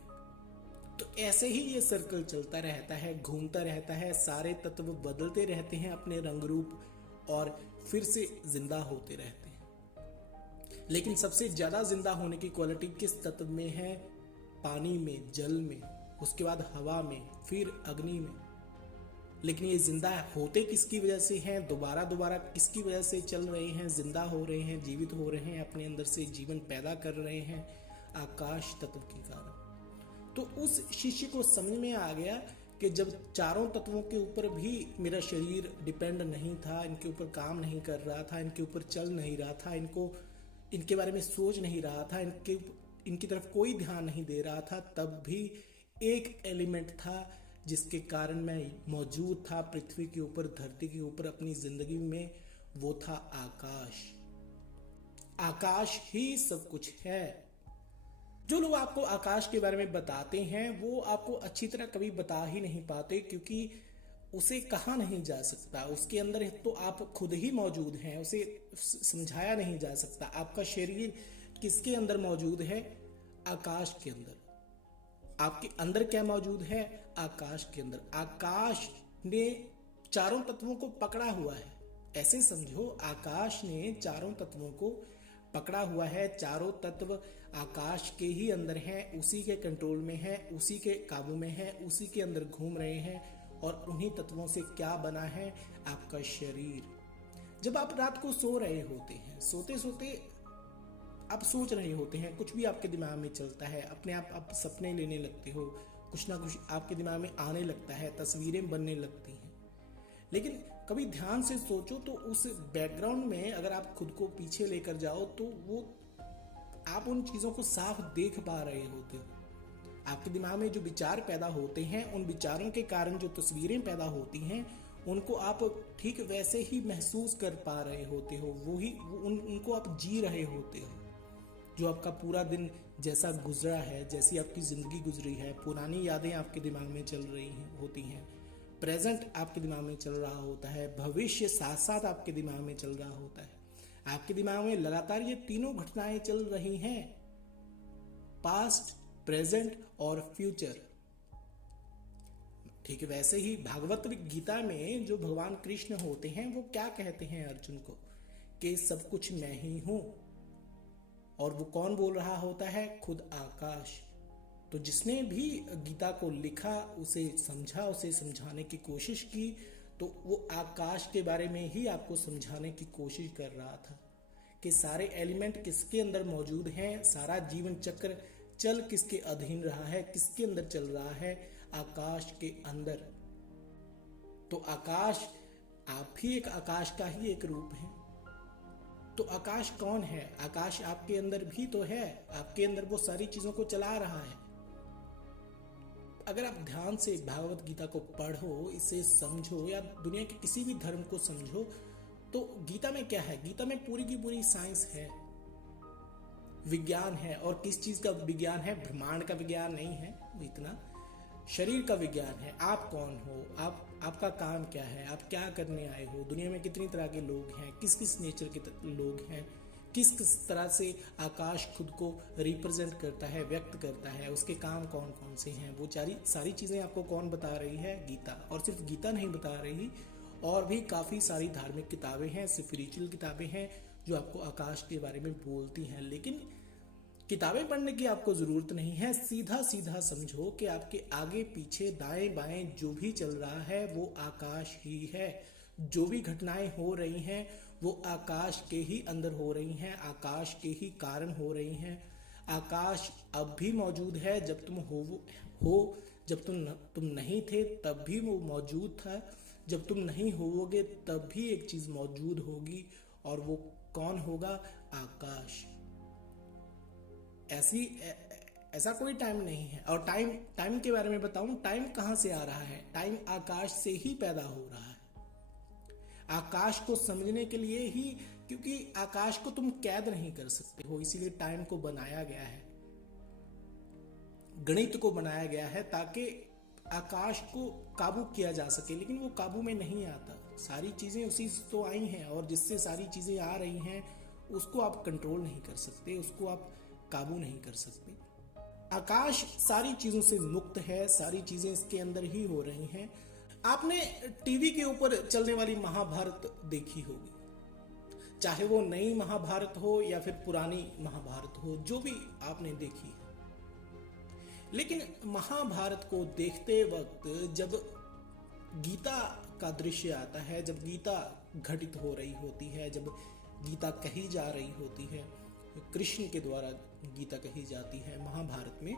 तो ऐसे ही ये सर्कल चलता रहता है, घूमता रहता है, सारे तत्व बदलते रहते हैं अपने रंग रूप और फिर से जिंदा होते रहते हैं। लेकिन सबसे ज्यादा जिंदा होने की क्वालिटी किस तत्व में है? पानी में, जल में, उसके बाद हवा में, फिर अग्नि में। लेकिन ये जिंदा होते किसकी वजह से हैं? दोबारा दोबारा किसकी वजह से चल रहे हैं, जिंदा हो रहे हैं, जीवित हो रहे हैं, अपने अंदर से जीवन पैदा कर रहे हैं? आकाश तत्व के कारण। तो उस शिष्य को समझ में आ गया कि जब चारों तत्वों के ऊपर भी मेरा शरीर डिपेंड नहीं था, इनके ऊपर काम नहीं कर रहा था, इनके ऊपर चल नहीं रहा था, इनके बारे में सोच नहीं रहा था, इनकी तरफ कोई ध्यान नहीं दे रहा था, तब भी एक एलिमेंट था जिसके कारण मैं मौजूद था पृथ्वी के ऊपर, धरती के ऊपर, अपनी जिंदगी में। वो था आकाश। आकाश ही सब कुछ है। जो लोग आपको आकाश के बारे में बताते हैं वो आपको अच्छी तरह कभी बता ही नहीं पाते, क्योंकि उसे कहा नहीं जा सकता। उसके अंदर तो आप खुद ही मौजूद हैं, उसे समझाया नहीं जा सकता। आपका शरीर किसके अंदर मौजूद है? आकाश के अंदर। आपके अंदर क्या मौजूद है? आकाश के अंदर। आकाश ने चारों तत्वों को पकड़ा हुआ है। ऐसे समझो, आकाश ने चारों तत्वों को पकड़ा हुआ है। चारों तत्व आकाश के ही अंदर हैं, उसी के कंट्रोल में है, उसी के काबू में है, उसी के अंदर घूम रहे हैं। और उन्हीं तत्वों से क्या बना है? आपका शरीर। जब आप रात को सो रहे होते हैं, सोते सोते आप सोच रहे होते हैं, कुछ भी आपके दिमाग में चलता है, अपने आप सपने लेने लगते हो, कुछ ना कुछ आपके दिमाग में आने लगता है, तस्वीरें बनने लगती हैं। लेकिन कभी ध्यान से सोचो तो उस बैकग्राउंड में अगर आप खुद को पीछे लेकर जाओ तो वो आप उन चीजों को साफ देख पा रहे होते हो। आपके दिमाग में जो विचार पैदा होते हैं, उन विचारों के कारण जो तस्वीरें पैदा होती हैं, उनको आप ठीक वैसे ही महसूस कर पा रहे होते हो। उनको आप जी रहे होते हो। जो आपका पूरा दिन जैसा गुजरा है, जैसी आपकी जिंदगी गुजरी है, पुरानी यादें आपके दिमाग में चल रही होती हैं, प्रेजेंट आपके दिमाग में चल रहा होता है, भविष्य साथ साथ आपके दिमाग में चल रहा होता है। आपके दिमाग में लगातार ये तीनों घटनाएं चल रही हैं, पास्ट, प्रेजेंट और फ्यूचर। ठीक है, वैसे ही भागवत गीता में जो भगवान कृष्ण होते हैं वो क्या कहते हैं अर्जुन को? कि सब कुछ मैं ही हूं। और वो कौन बोल रहा होता है? खुद आकाश। तो जिसने भी गीता को लिखा, उसे समझा, उसे समझाने की कोशिश की, तो वो आकाश के बारे में ही आपको समझाने की कोशिश कर रहा था कि सारे एलिमेंट किसके अंदर मौजूद हैं, सारा जीवन चक्र चल किसके अधीन रहा है, किसके अंदर चल रहा है? आकाश के अंदर। तो आकाश, आप भी एक आकाश का ही एक रूप है। तो आकाश कौन है? आकाश आपके अंदर भी तो है, आपके अंदर वो सारी चीजों को चला रहा है। अगर आप ध्यान से भागवत गीता को पढ़ो, इसे समझो, या दुनिया के किसी भी धर्म को समझो, तो गीता में क्या है? गीता में पूरी की पूरी साइंस है, विज्ञान है। और किस चीज का विज्ञान है? ब्रह्मांड का विज्ञान नहीं है इतना, शरीर का विज्ञान है। आप कौन हो, आपका काम क्या है, आप क्या करने आए हो, दुनिया में कितनी तरह के लोग हैं, किस किस नेचर के लोग हैं, किस किस तरह से आकाश खुद को रिप्रेजेंट करता है, व्यक्त करता है, उसके काम कौन कौन से हैं, वो सारी चीज़ें आपको कौन बता रही है? गीता। और सिर्फ गीता नहीं बता रही, और भी काफ़ी सारी धार्मिक किताबें हैं, स्पिरिचुअल किताबें हैं जो आपको आकाश के बारे में बोलती हैं। लेकिन किताबें पढ़ने की आपको ज़रूरत नहीं है, सीधा सीधा समझो कि आपके आगे पीछे दाएं बाएं जो भी चल रहा है वो आकाश ही है। जो भी घटनाएं हो रही हैं वो आकाश के ही अंदर हो रही हैं, आकाश के ही कारण हो रही हैं। आकाश अब भी मौजूद है, जब तुम हो जब तुम नहीं थे तब भी वो मौजूद था, जब तुम नहीं होवोगे तब भी एक चीज मौजूद होगी, और वो कौन होगा? आकाश। ऐसा कोई टाइम नहीं है। और टाइम के बारे में बताऊं, टाइम कहां से आ रहा है? टाइम आकाश से ही पैदा हो रहा है। आकाश को समझने के लिए ही, क्योंकि आकाश को तुम कैद नहीं कर सकते हो, इसीलिए टाइम को बनाया गया है, गणित को बनाया गया है, ताकि आकाश को काबू किया जा सके। लेकिन वो काबू में नहीं आता। सारी चीज़ें उसी से तो आई हैं, और जिससे सारी चीज़ें आ रही हैं उसको आप कंट्रोल नहीं कर सकते, उसको आप काबू नहीं कर सकते। आकाश सारी चीज़ों से मुक्त है, सारी चीज़ें इसके अंदर ही हो रही हैं। आपने टीवी के ऊपर चलने वाली महाभारत देखी होगी, चाहे वो नई महाभारत हो या फिर पुरानी महाभारत हो, जो भी आपने देखी है। लेकिन महाभारत को देखते वक्त जब गीता का दृश्य आता है, जब गीता घटित हो रही होती है, जब गीता कही जा रही होती है, कृष्ण के द्वारा गीता कही जाती है महाभारत में,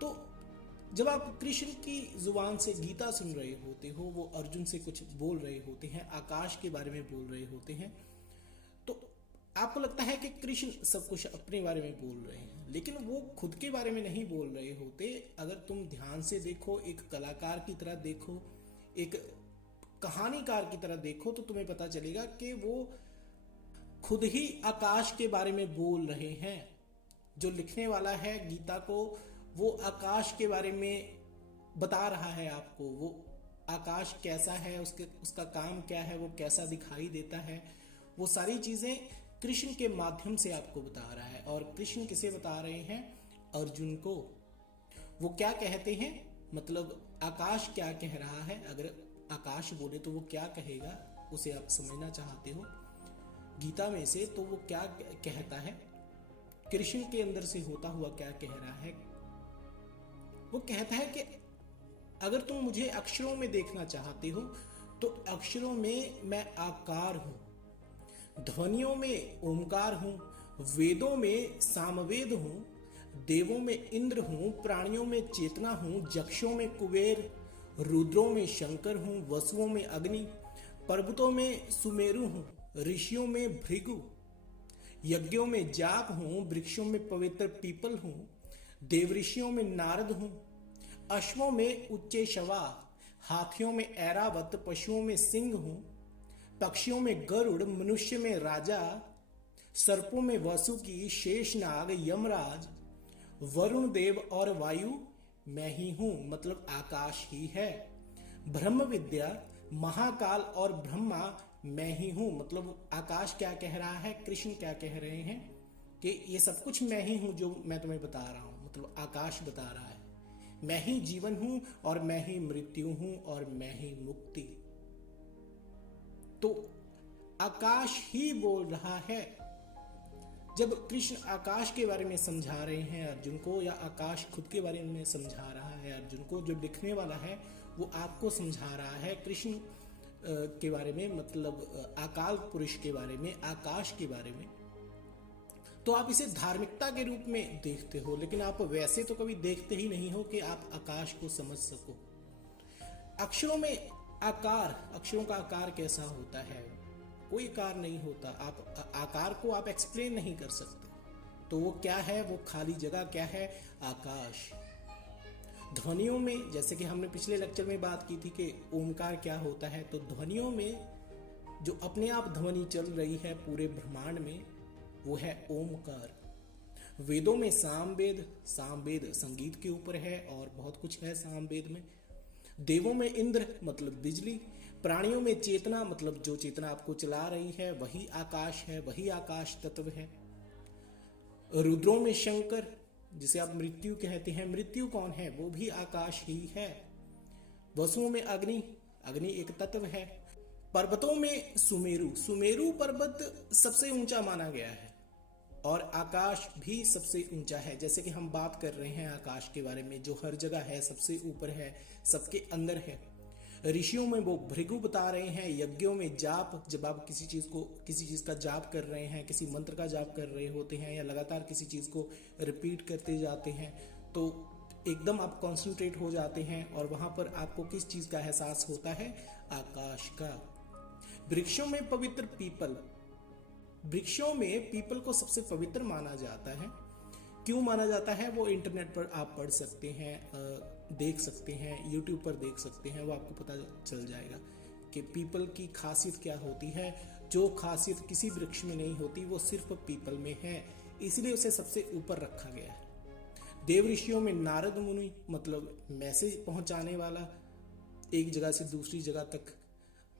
तो जब आप कृष्ण की जुबान से गीता सुन रहे होते हो, वो अर्जुन से कुछ बोल रहे होते हैं, आकाश के बारे में बोल रहे होते हैं, तो आपको लगता है कि कृष्ण सब कुछ अपने बारे में बोल रहे हैं, लेकिन वो खुद के बारे में नहीं बोल रहे होते। अगर तुम ध्यान से देखो, एक कलाकार की तरह देखो, एक कहानीकार की तरह देखो, तो तुम्हें पता चलेगा कि वो खुद ही आकाश के बारे में बोल रहे हैं। जो लिखने वाला है गीता को, वो आकाश के बारे में बता रहा है आपको, वो आकाश कैसा है, उसका काम क्या है, वो कैसा दिखाई देता है, वो सारी चीजें कृष्ण के माध्यम से आपको बता रहा है। और कृष्ण किसे बता रहे हैं? अर्जुन को। वो क्या कहते हैं, मतलब आकाश क्या कह रहा है, अगर आकाश बोले तो वो क्या कहेगा, उसे आप समझना चाहते हो गीता में से, तो वो क्या कहता है, कृष्ण के अंदर से होता हुआ क्या कह रहा है। वो कहता है कि अगर तुम मुझे अक्षरों में देखना चाहते हो तो अक्षरों में मैं आकार हूं, ध्वनियों में ओमकार हूं, वेदों में सामवेद हूं, देवों में इंद्र हूं, प्राणियों में चेतना हूं, जक्षों में कुबेर, रुद्रों में शंकर हूं, वसुओं में अग्नि, पर्वतों में सुमेरु हूं, ऋषियों में भृगु, यज्ञों में जाप हूं, वृक्षों में पवित्र पीपल हूं, देवऋषियों में नारद हूं, अश्वों में उच्चे शवा, हाथियों में ऐरावत, पशुओं में सिंह हूं, पक्षियों में गरुड़, मनुष्य में राजा, सर्पों में वसुकी, शेषनाग, यमराज, वरुण देव और वायु मैं ही हूं, मतलब आकाश ही है। ब्रह्म विद्या, महाकाल और ब्रह्मा मैं ही हूं, मतलब आकाश क्या कह रहा है, कृष्ण क्या कह रहे हैं कि ये सब कुछ मैं ही हूं जो मैं तुम्हें बता रहा हूं, मतलब आकाश बता रहा है। मैं ही जीवन हूं और मैं ही मृत्यु हूं और मैं ही मुक्ति। तो आकाश ही बोल रहा है। जब कृष्ण आकाश के बारे में समझा रहे हैं अर्जुन को, या आकाश खुद के बारे में समझा रहा है अर्जुन को, जो लिखने वाला है वो आपको समझा रहा है कृष्ण के बारे में, मतलब अकाल पुरुष के बारे में, आकाश के बारे में, तो आप इसे धार्मिकता के रूप में देखते हो, लेकिन आप वैसे तो कभी देखते ही नहीं हो कि आप आकाश को समझ सको। अक्षरों में आकार, अक्षरों का आकार कैसा होता है, कोई आकार नहीं होता। आप आकार को आप एक्सप्लेन नहीं कर सकते, तो वो क्या है, वो खाली जगह क्या है, आकाश। ध्वनियों में, जैसे कि हमने पिछले लेक्चर में बात की थी कि ओमकार क्या होता है, तो ध्वनियों में जो अपने आप ध्वनि चल रही है पूरे ब्रह्मांड में, वो है ओमकार। वेदों में सामवेद, सामवेद संगीत के ऊपर है और बहुत कुछ है सामवेद में। देवों में इंद्र, मतलब बिजली। प्राणियों में चेतना, मतलब जो चेतना आपको चला रही है वही आकाश है, वही आकाश तत्व है। रुद्रों में शंकर, जिसे आप मृत्यु कहते हैं, मृत्यु कौन है, वो भी आकाश ही है। वसुओं में अग्नि, अग्नि एक तत्व है। पर्वतों में सुमेरु, सुमेरु पर्वत सबसे ऊंचा माना गया है और आकाश भी सबसे ऊंचा है। जैसे कि हम बात कर रहे हैं आकाश के बारे में, जो हर जगह है, सबसे ऊपर है, सबके अंदर है। ऋषियों में वो भृगु बता रहे हैं। यज्ञों में जाप, जब आप किसी चीज का जाप कर रहे हैं, किसी मंत्र का जाप कर रहे होते हैं, या लगातार किसी चीज को रिपीट करते जाते हैं, तो एकदम आप कॉन्सेंट्रेट हो जाते हैं और वहां पर आपको किस चीज का एहसास होता है, आकाश का। वृक्षों में पवित्र पीपल, वृक्षों में पीपल को सबसे पवित्र माना जाता है। क्यों माना जाता है, वो इंटरनेट पर आप पढ़ सकते हैं, देख सकते हैं, यूट्यूब पर देख सकते हैं, वो आपको पता चल जाएगा कि पीपल की खासियत क्या होती है। जो खासियत किसी वृक्ष में नहीं होती वो सिर्फ पीपल में है, इसलिए उसे सबसे ऊपर रखा गया है। देव ऋषियों में नारद मुनि, मतलब मैसेज पहुंचाने वाला, एक जगह से दूसरी जगह तक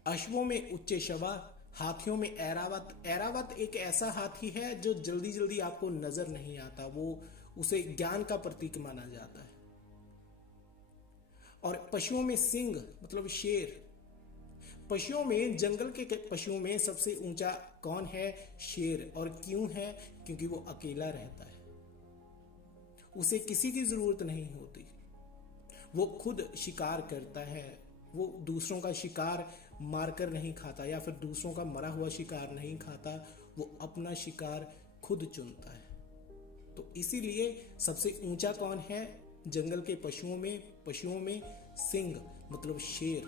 अश्वों में उच्चैःशवा, हाथियों में ऐरावत। ऐरावत एक ऐसा हाथी है जो जल्दी जल्दी आपको नजर नहीं आता, वो उसे ज्ञान का प्रतीक माना जाता है। और पशुओं में सिंह मतलब शेर। पशुओं में, जंगल के पशुओं में सबसे ऊंचा कौन है? शेर। और क्यों है? क्योंकि वो अकेला रहता है, उसे किसी की जरूरत नहीं होती, वो खुद शिकार करता है, वो दूसरों का शिकार मारकर नहीं खाता या फिर दूसरों का मरा हुआ शिकार नहीं खाता, वो अपना शिकार खुद चुनता है। तो इसीलिए सबसे ऊंचा कौन है जंगल के पशुओं में? पशुओं में सिंह मतलब शेर।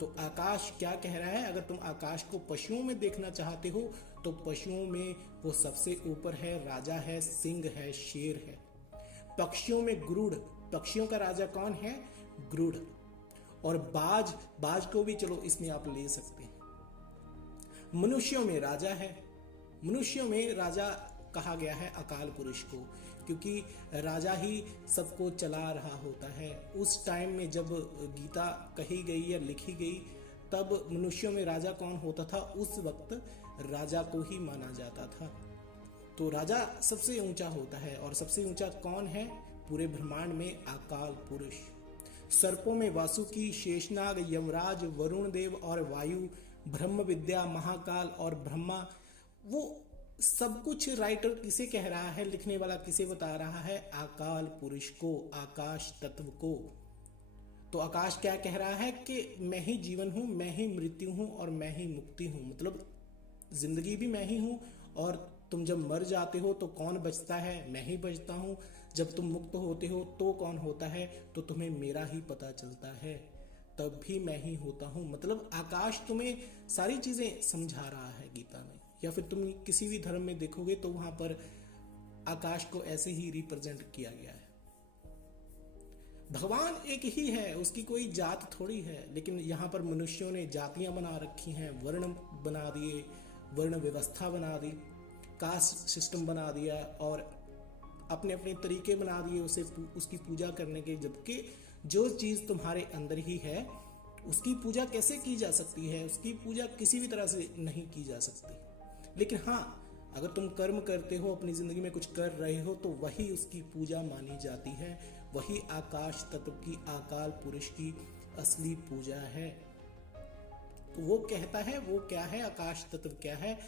तो आकाश क्या कह रहा है? अगर तुम आकाश को पशुओं में देखना चाहते हो तो पशुओं में वो सबसे ऊपर है, राजा है, सिंह है, शेर है। पक्षियों में गरुड़। पक्षियों का राजा कौन है? गरुड़। और बाज, बाज को भी चलो इसमें आप ले सकते हैं। मनुष्यों में राजा है, मनुष्यों में राजा कहा गया है अकाल पुरुष को, क्योंकि राजा ही सबको चला रहा होता है। उस टाइम में जब गीता कही गई या लिखी गई तब मनुष्यों में राजा कौन होता था? उस वक्त राजा को ही माना जाता था। तो राजा सबसे ऊंचा होता है। और सबसे ऊंचा कौन है पूरे ब्रह्मांड में? अकाल पुरुष। सर्पों में वासुकी, शेषनाग, यमराज, वरुण देव और वायु, ब्रह्म विद्या, महाकाल और ब्रह्मा। वो सब कुछ राइटर किसे कह रहा है? लिखने वाला किसे बता रहा है? अकाल पुरुष को, आकाश तत्व को। तो आकाश क्या कह रहा है कि मैं ही जीवन हूं, मैं ही मृत्यु हूं और मैं ही मुक्ति हूं। मतलब जिंदगी भी मैं ही हूं, और तुम जब मर जाते हो तो कौन बचता है? मैं ही बचता हूं। जब तुम मुक्त होते हो तो कौन होता है? तो तुम्हें मेरा ही पता चलता है, तब भी मैं ही होता हूं। मतलब आकाश तुम्हें सारी चीजें समझा रहा है गीता में, या फिर तुम किसी भी धर्म में देखोगे तो वहां पर आकाश को ऐसे ही रिप्रेजेंट किया गया है। भगवान एक ही है, उसकी कोई जात थोड़ी है, लेकिन यहाँ पर मनुष्यों ने जातियां बना रखी हैं, वर्ण बना दिए, वर्ण व्यवस्था बना दी, कास्ट सिस्टम बना दिया और अपने अपने तरीके बना दिए उसे उसकी पूजा करने के। जबकि जो चीज तुम्हारे अंदर ही है उसकी पूजा कैसे की जा सकती है? उसकी पूजा किसी भी तरह से नहीं की जा सकती। लेकिन हाँ, अगर तुम कर्म करते हो, अपनी जिंदगी में कुछ कर रहे हो, तो वही उसकी पूजा मानी जाती है। वही आकाश तत्व की, अकाल पुरुष की असली पूजा है। तो वो कहता है, वो क्या है? आकाश तत्व क्या है?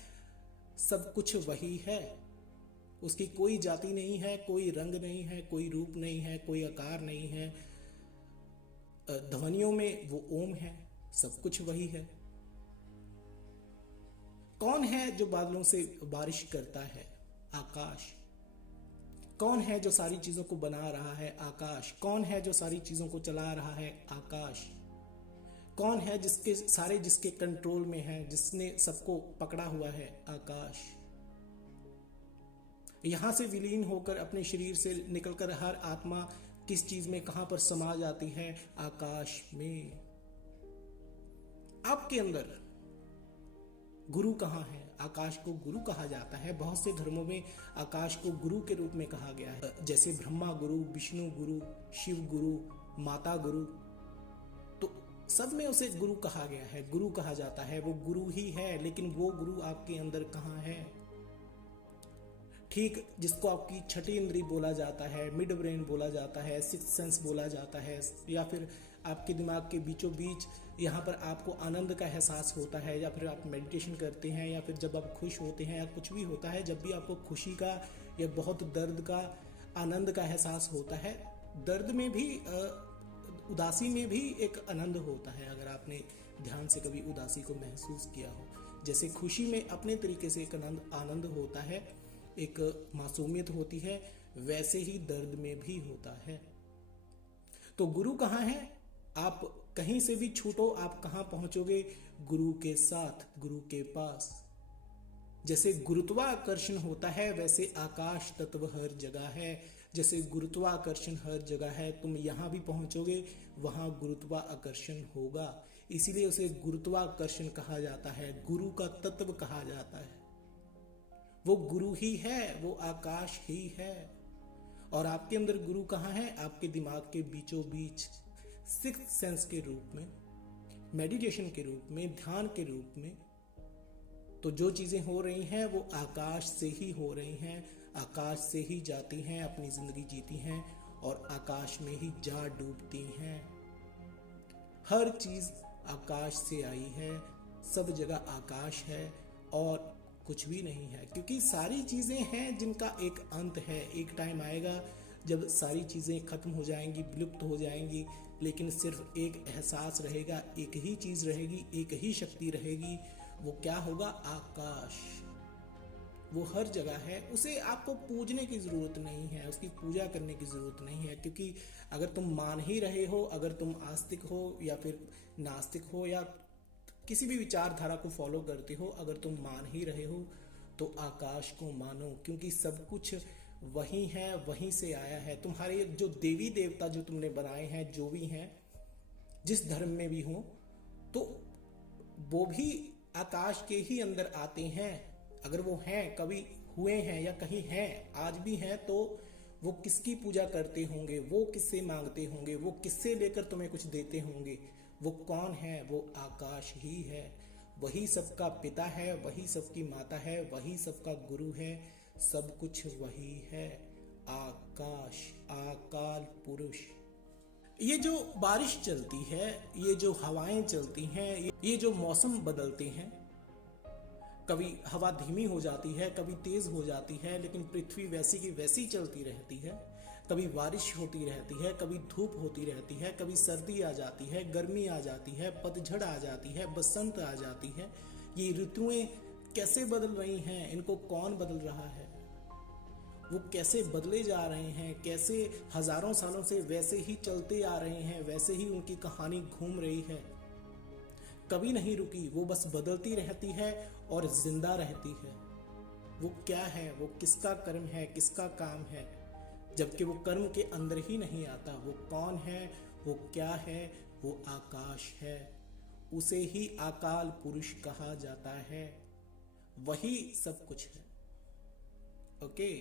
सब कुछ वही है। उसकी कोई जाति नहीं है, कोई रंग नहीं है, कोई रूप नहीं है, कोई आकार नहीं है। ध्वनियों में वो ओम है। सब कुछ वही है। कौन है जो बादलों से बारिश करता है? आकाश। कौन है जो सारी चीजों को बना रहा है? आकाश। कौन है जो सारी चीजों को चला रहा है? आकाश। कौन है जिसके कंट्रोल में है, जिसने सबको पकड़ा हुआ है? आकाश। यहां से विलीन होकर अपने शरीर से निकलकर हर आत्मा किस चीज में, कहां पर समा जाती है? आकाश में। आपके अंदर गुरु कहाँ है? आकाश को गुरु कहा जाता है। बहुत से धर्मों में आकाश को गुरु के रूप में कहा गया है, जैसे ब्रह्मा गुरु, विष्णु गुरु, शिव गुरु, माता गुरु। तो सब में उसे गुरु कहा गया है, गुरु कहा जाता है। वो गुरु ही है, लेकिन वो गुरु आपके अंदर कहाँ है? ठीक जिसको आपकी छठी इंद्री बोला जाता है, मिड ब्रेन बोला जाता है, सिक्स्थ सेंस बोला जाता है, या फिर आपके दिमाग के बीचों बीच यहाँ पर आपको आनंद का एहसास होता है, या फिर आप मेडिटेशन करते हैं, या फिर जब आप खुश होते हैं, या कुछ भी होता है, जब भी आपको खुशी का या बहुत दर्द का, आनंद का एहसास होता है। दर्द में भी, उदासी में भी एक आनंद होता है। अगर आपने ध्यान से कभी उदासी को महसूस किया हो, जैसे खुशी में अपने तरीके से एक आनंद होता है, एक मासूमियत होती है, वैसे ही दर्द में भी होता है। तो गुरु कहाँ है? आप कहीं से भी छूटो, आप कहां पहुंचोगे? गुरु के साथ, गुरु के पास। जैसे गुरुत्वाकर्षण होता है, वैसे आकाश तत्व हर जगह है। जैसे गुरुत्वाकर्षण हर जगह है, तुम यहां भी पहुंचोगे, वहां गुरुत्वाकर्षण होगा। इसीलिए उसे गुरुत्वाकर्षण कहा जाता है, गुरु का तत्व कहा जाता है। वो गुरु ही है, वो आकाश ही है। और आपके अंदर गुरु कहाँ है? आपके दिमाग के बीचों बीच, सिक्स्थ सेंस के रूप में। मेडिटेशन के रूप में, ध्यान के रूप में, तो जो चीजें हो रही हैं वो आकाश से ही हो रही हैं, आकाश से ही जाती हैं, अपनी जिंदगी जीती हैं और आकाश में ही जा डूबती हैं। हर चीज आकाश से आई है, सब जगह आकाश है और कुछ भी नहीं है, क्योंकि सारी चीजें हैं जिनका एक अंत है। एक टाइम आएगा जब सारी चीजें खत्म हो जाएंगी, विलुप्त हो जाएंगी, लेकिन सिर्फ एक एहसास रहेगा, एक ही चीज रहेगी, एक ही शक्ति रहेगी। वो क्या होगा? आकाश। वो हर जगह है, उसे आपको पूजने की जरूरत नहीं है, उसकी पूजा करने की जरूरत नहीं है, क्योंकि अगर तुम मान ही रहे हो, अगर तुम आस्तिक हो या फिर नास्तिक हो या किसी भी विचारधारा को फॉलो करते हो, अगर तुम मान ही रहे हो तो आकाश को मानो, क्योंकि सब कुछ वही है, वहीं से आया है। तुम्हारे जो देवी देवता जो तुमने बनाए हैं, जो भी हैं, जिस धर्म में भी हो, तो वो भी आकाश के ही अंदर आते हैं। अगर वो हैं, कभी हुए हैं या कहीं हैं, आज भी हैं, तो वो किसकी पूजा करते होंगे, वो किससे मांगते होंगे, वो किससे लेकर तुम्हें कुछ देते होंगे? वो कौन है? वो आकाश ही है। वही सबका पिता है, वही सबकी माता है, वही सबका गुरु है, सब कुछ वही है। आकाश, अकाल पुरुष। ये जो बारिश चलती है, ये जो हवाएं चलती हैं, ये जो मौसम बदलते हैं, कभी हवा धीमी हो जाती है, कभी तेज हो जाती है, लेकिन पृथ्वी वैसी की वैसी चलती रहती है। कभी बारिश होती रहती है, कभी धूप होती रहती है, कभी सर्दी आ जाती है, गर्मी आ जाती है, पतझड़ आ जाती है, बसंत आ जाती है। ये ऋतुएं कैसे बदल रही हैं? इनको कौन बदल रहा है? वो कैसे बदले जा रहे हैं? कैसे हजारों सालों से वैसे ही चलते आ रहे हैं, वैसे ही उनकी कहानी घूम रही है, कभी नहीं रुकी। वो बस बदलती रहती है और जिंदा रहती है। वो क्या है? वो किसका कर्म है, किसका काम है, जबकि वो कर्म के अंदर ही नहीं आता। वो कौन है? वो क्या है? वो आकाश है। उसे ही अकाल पुरुष कहा जाता है। वही सब कुछ है। ओके।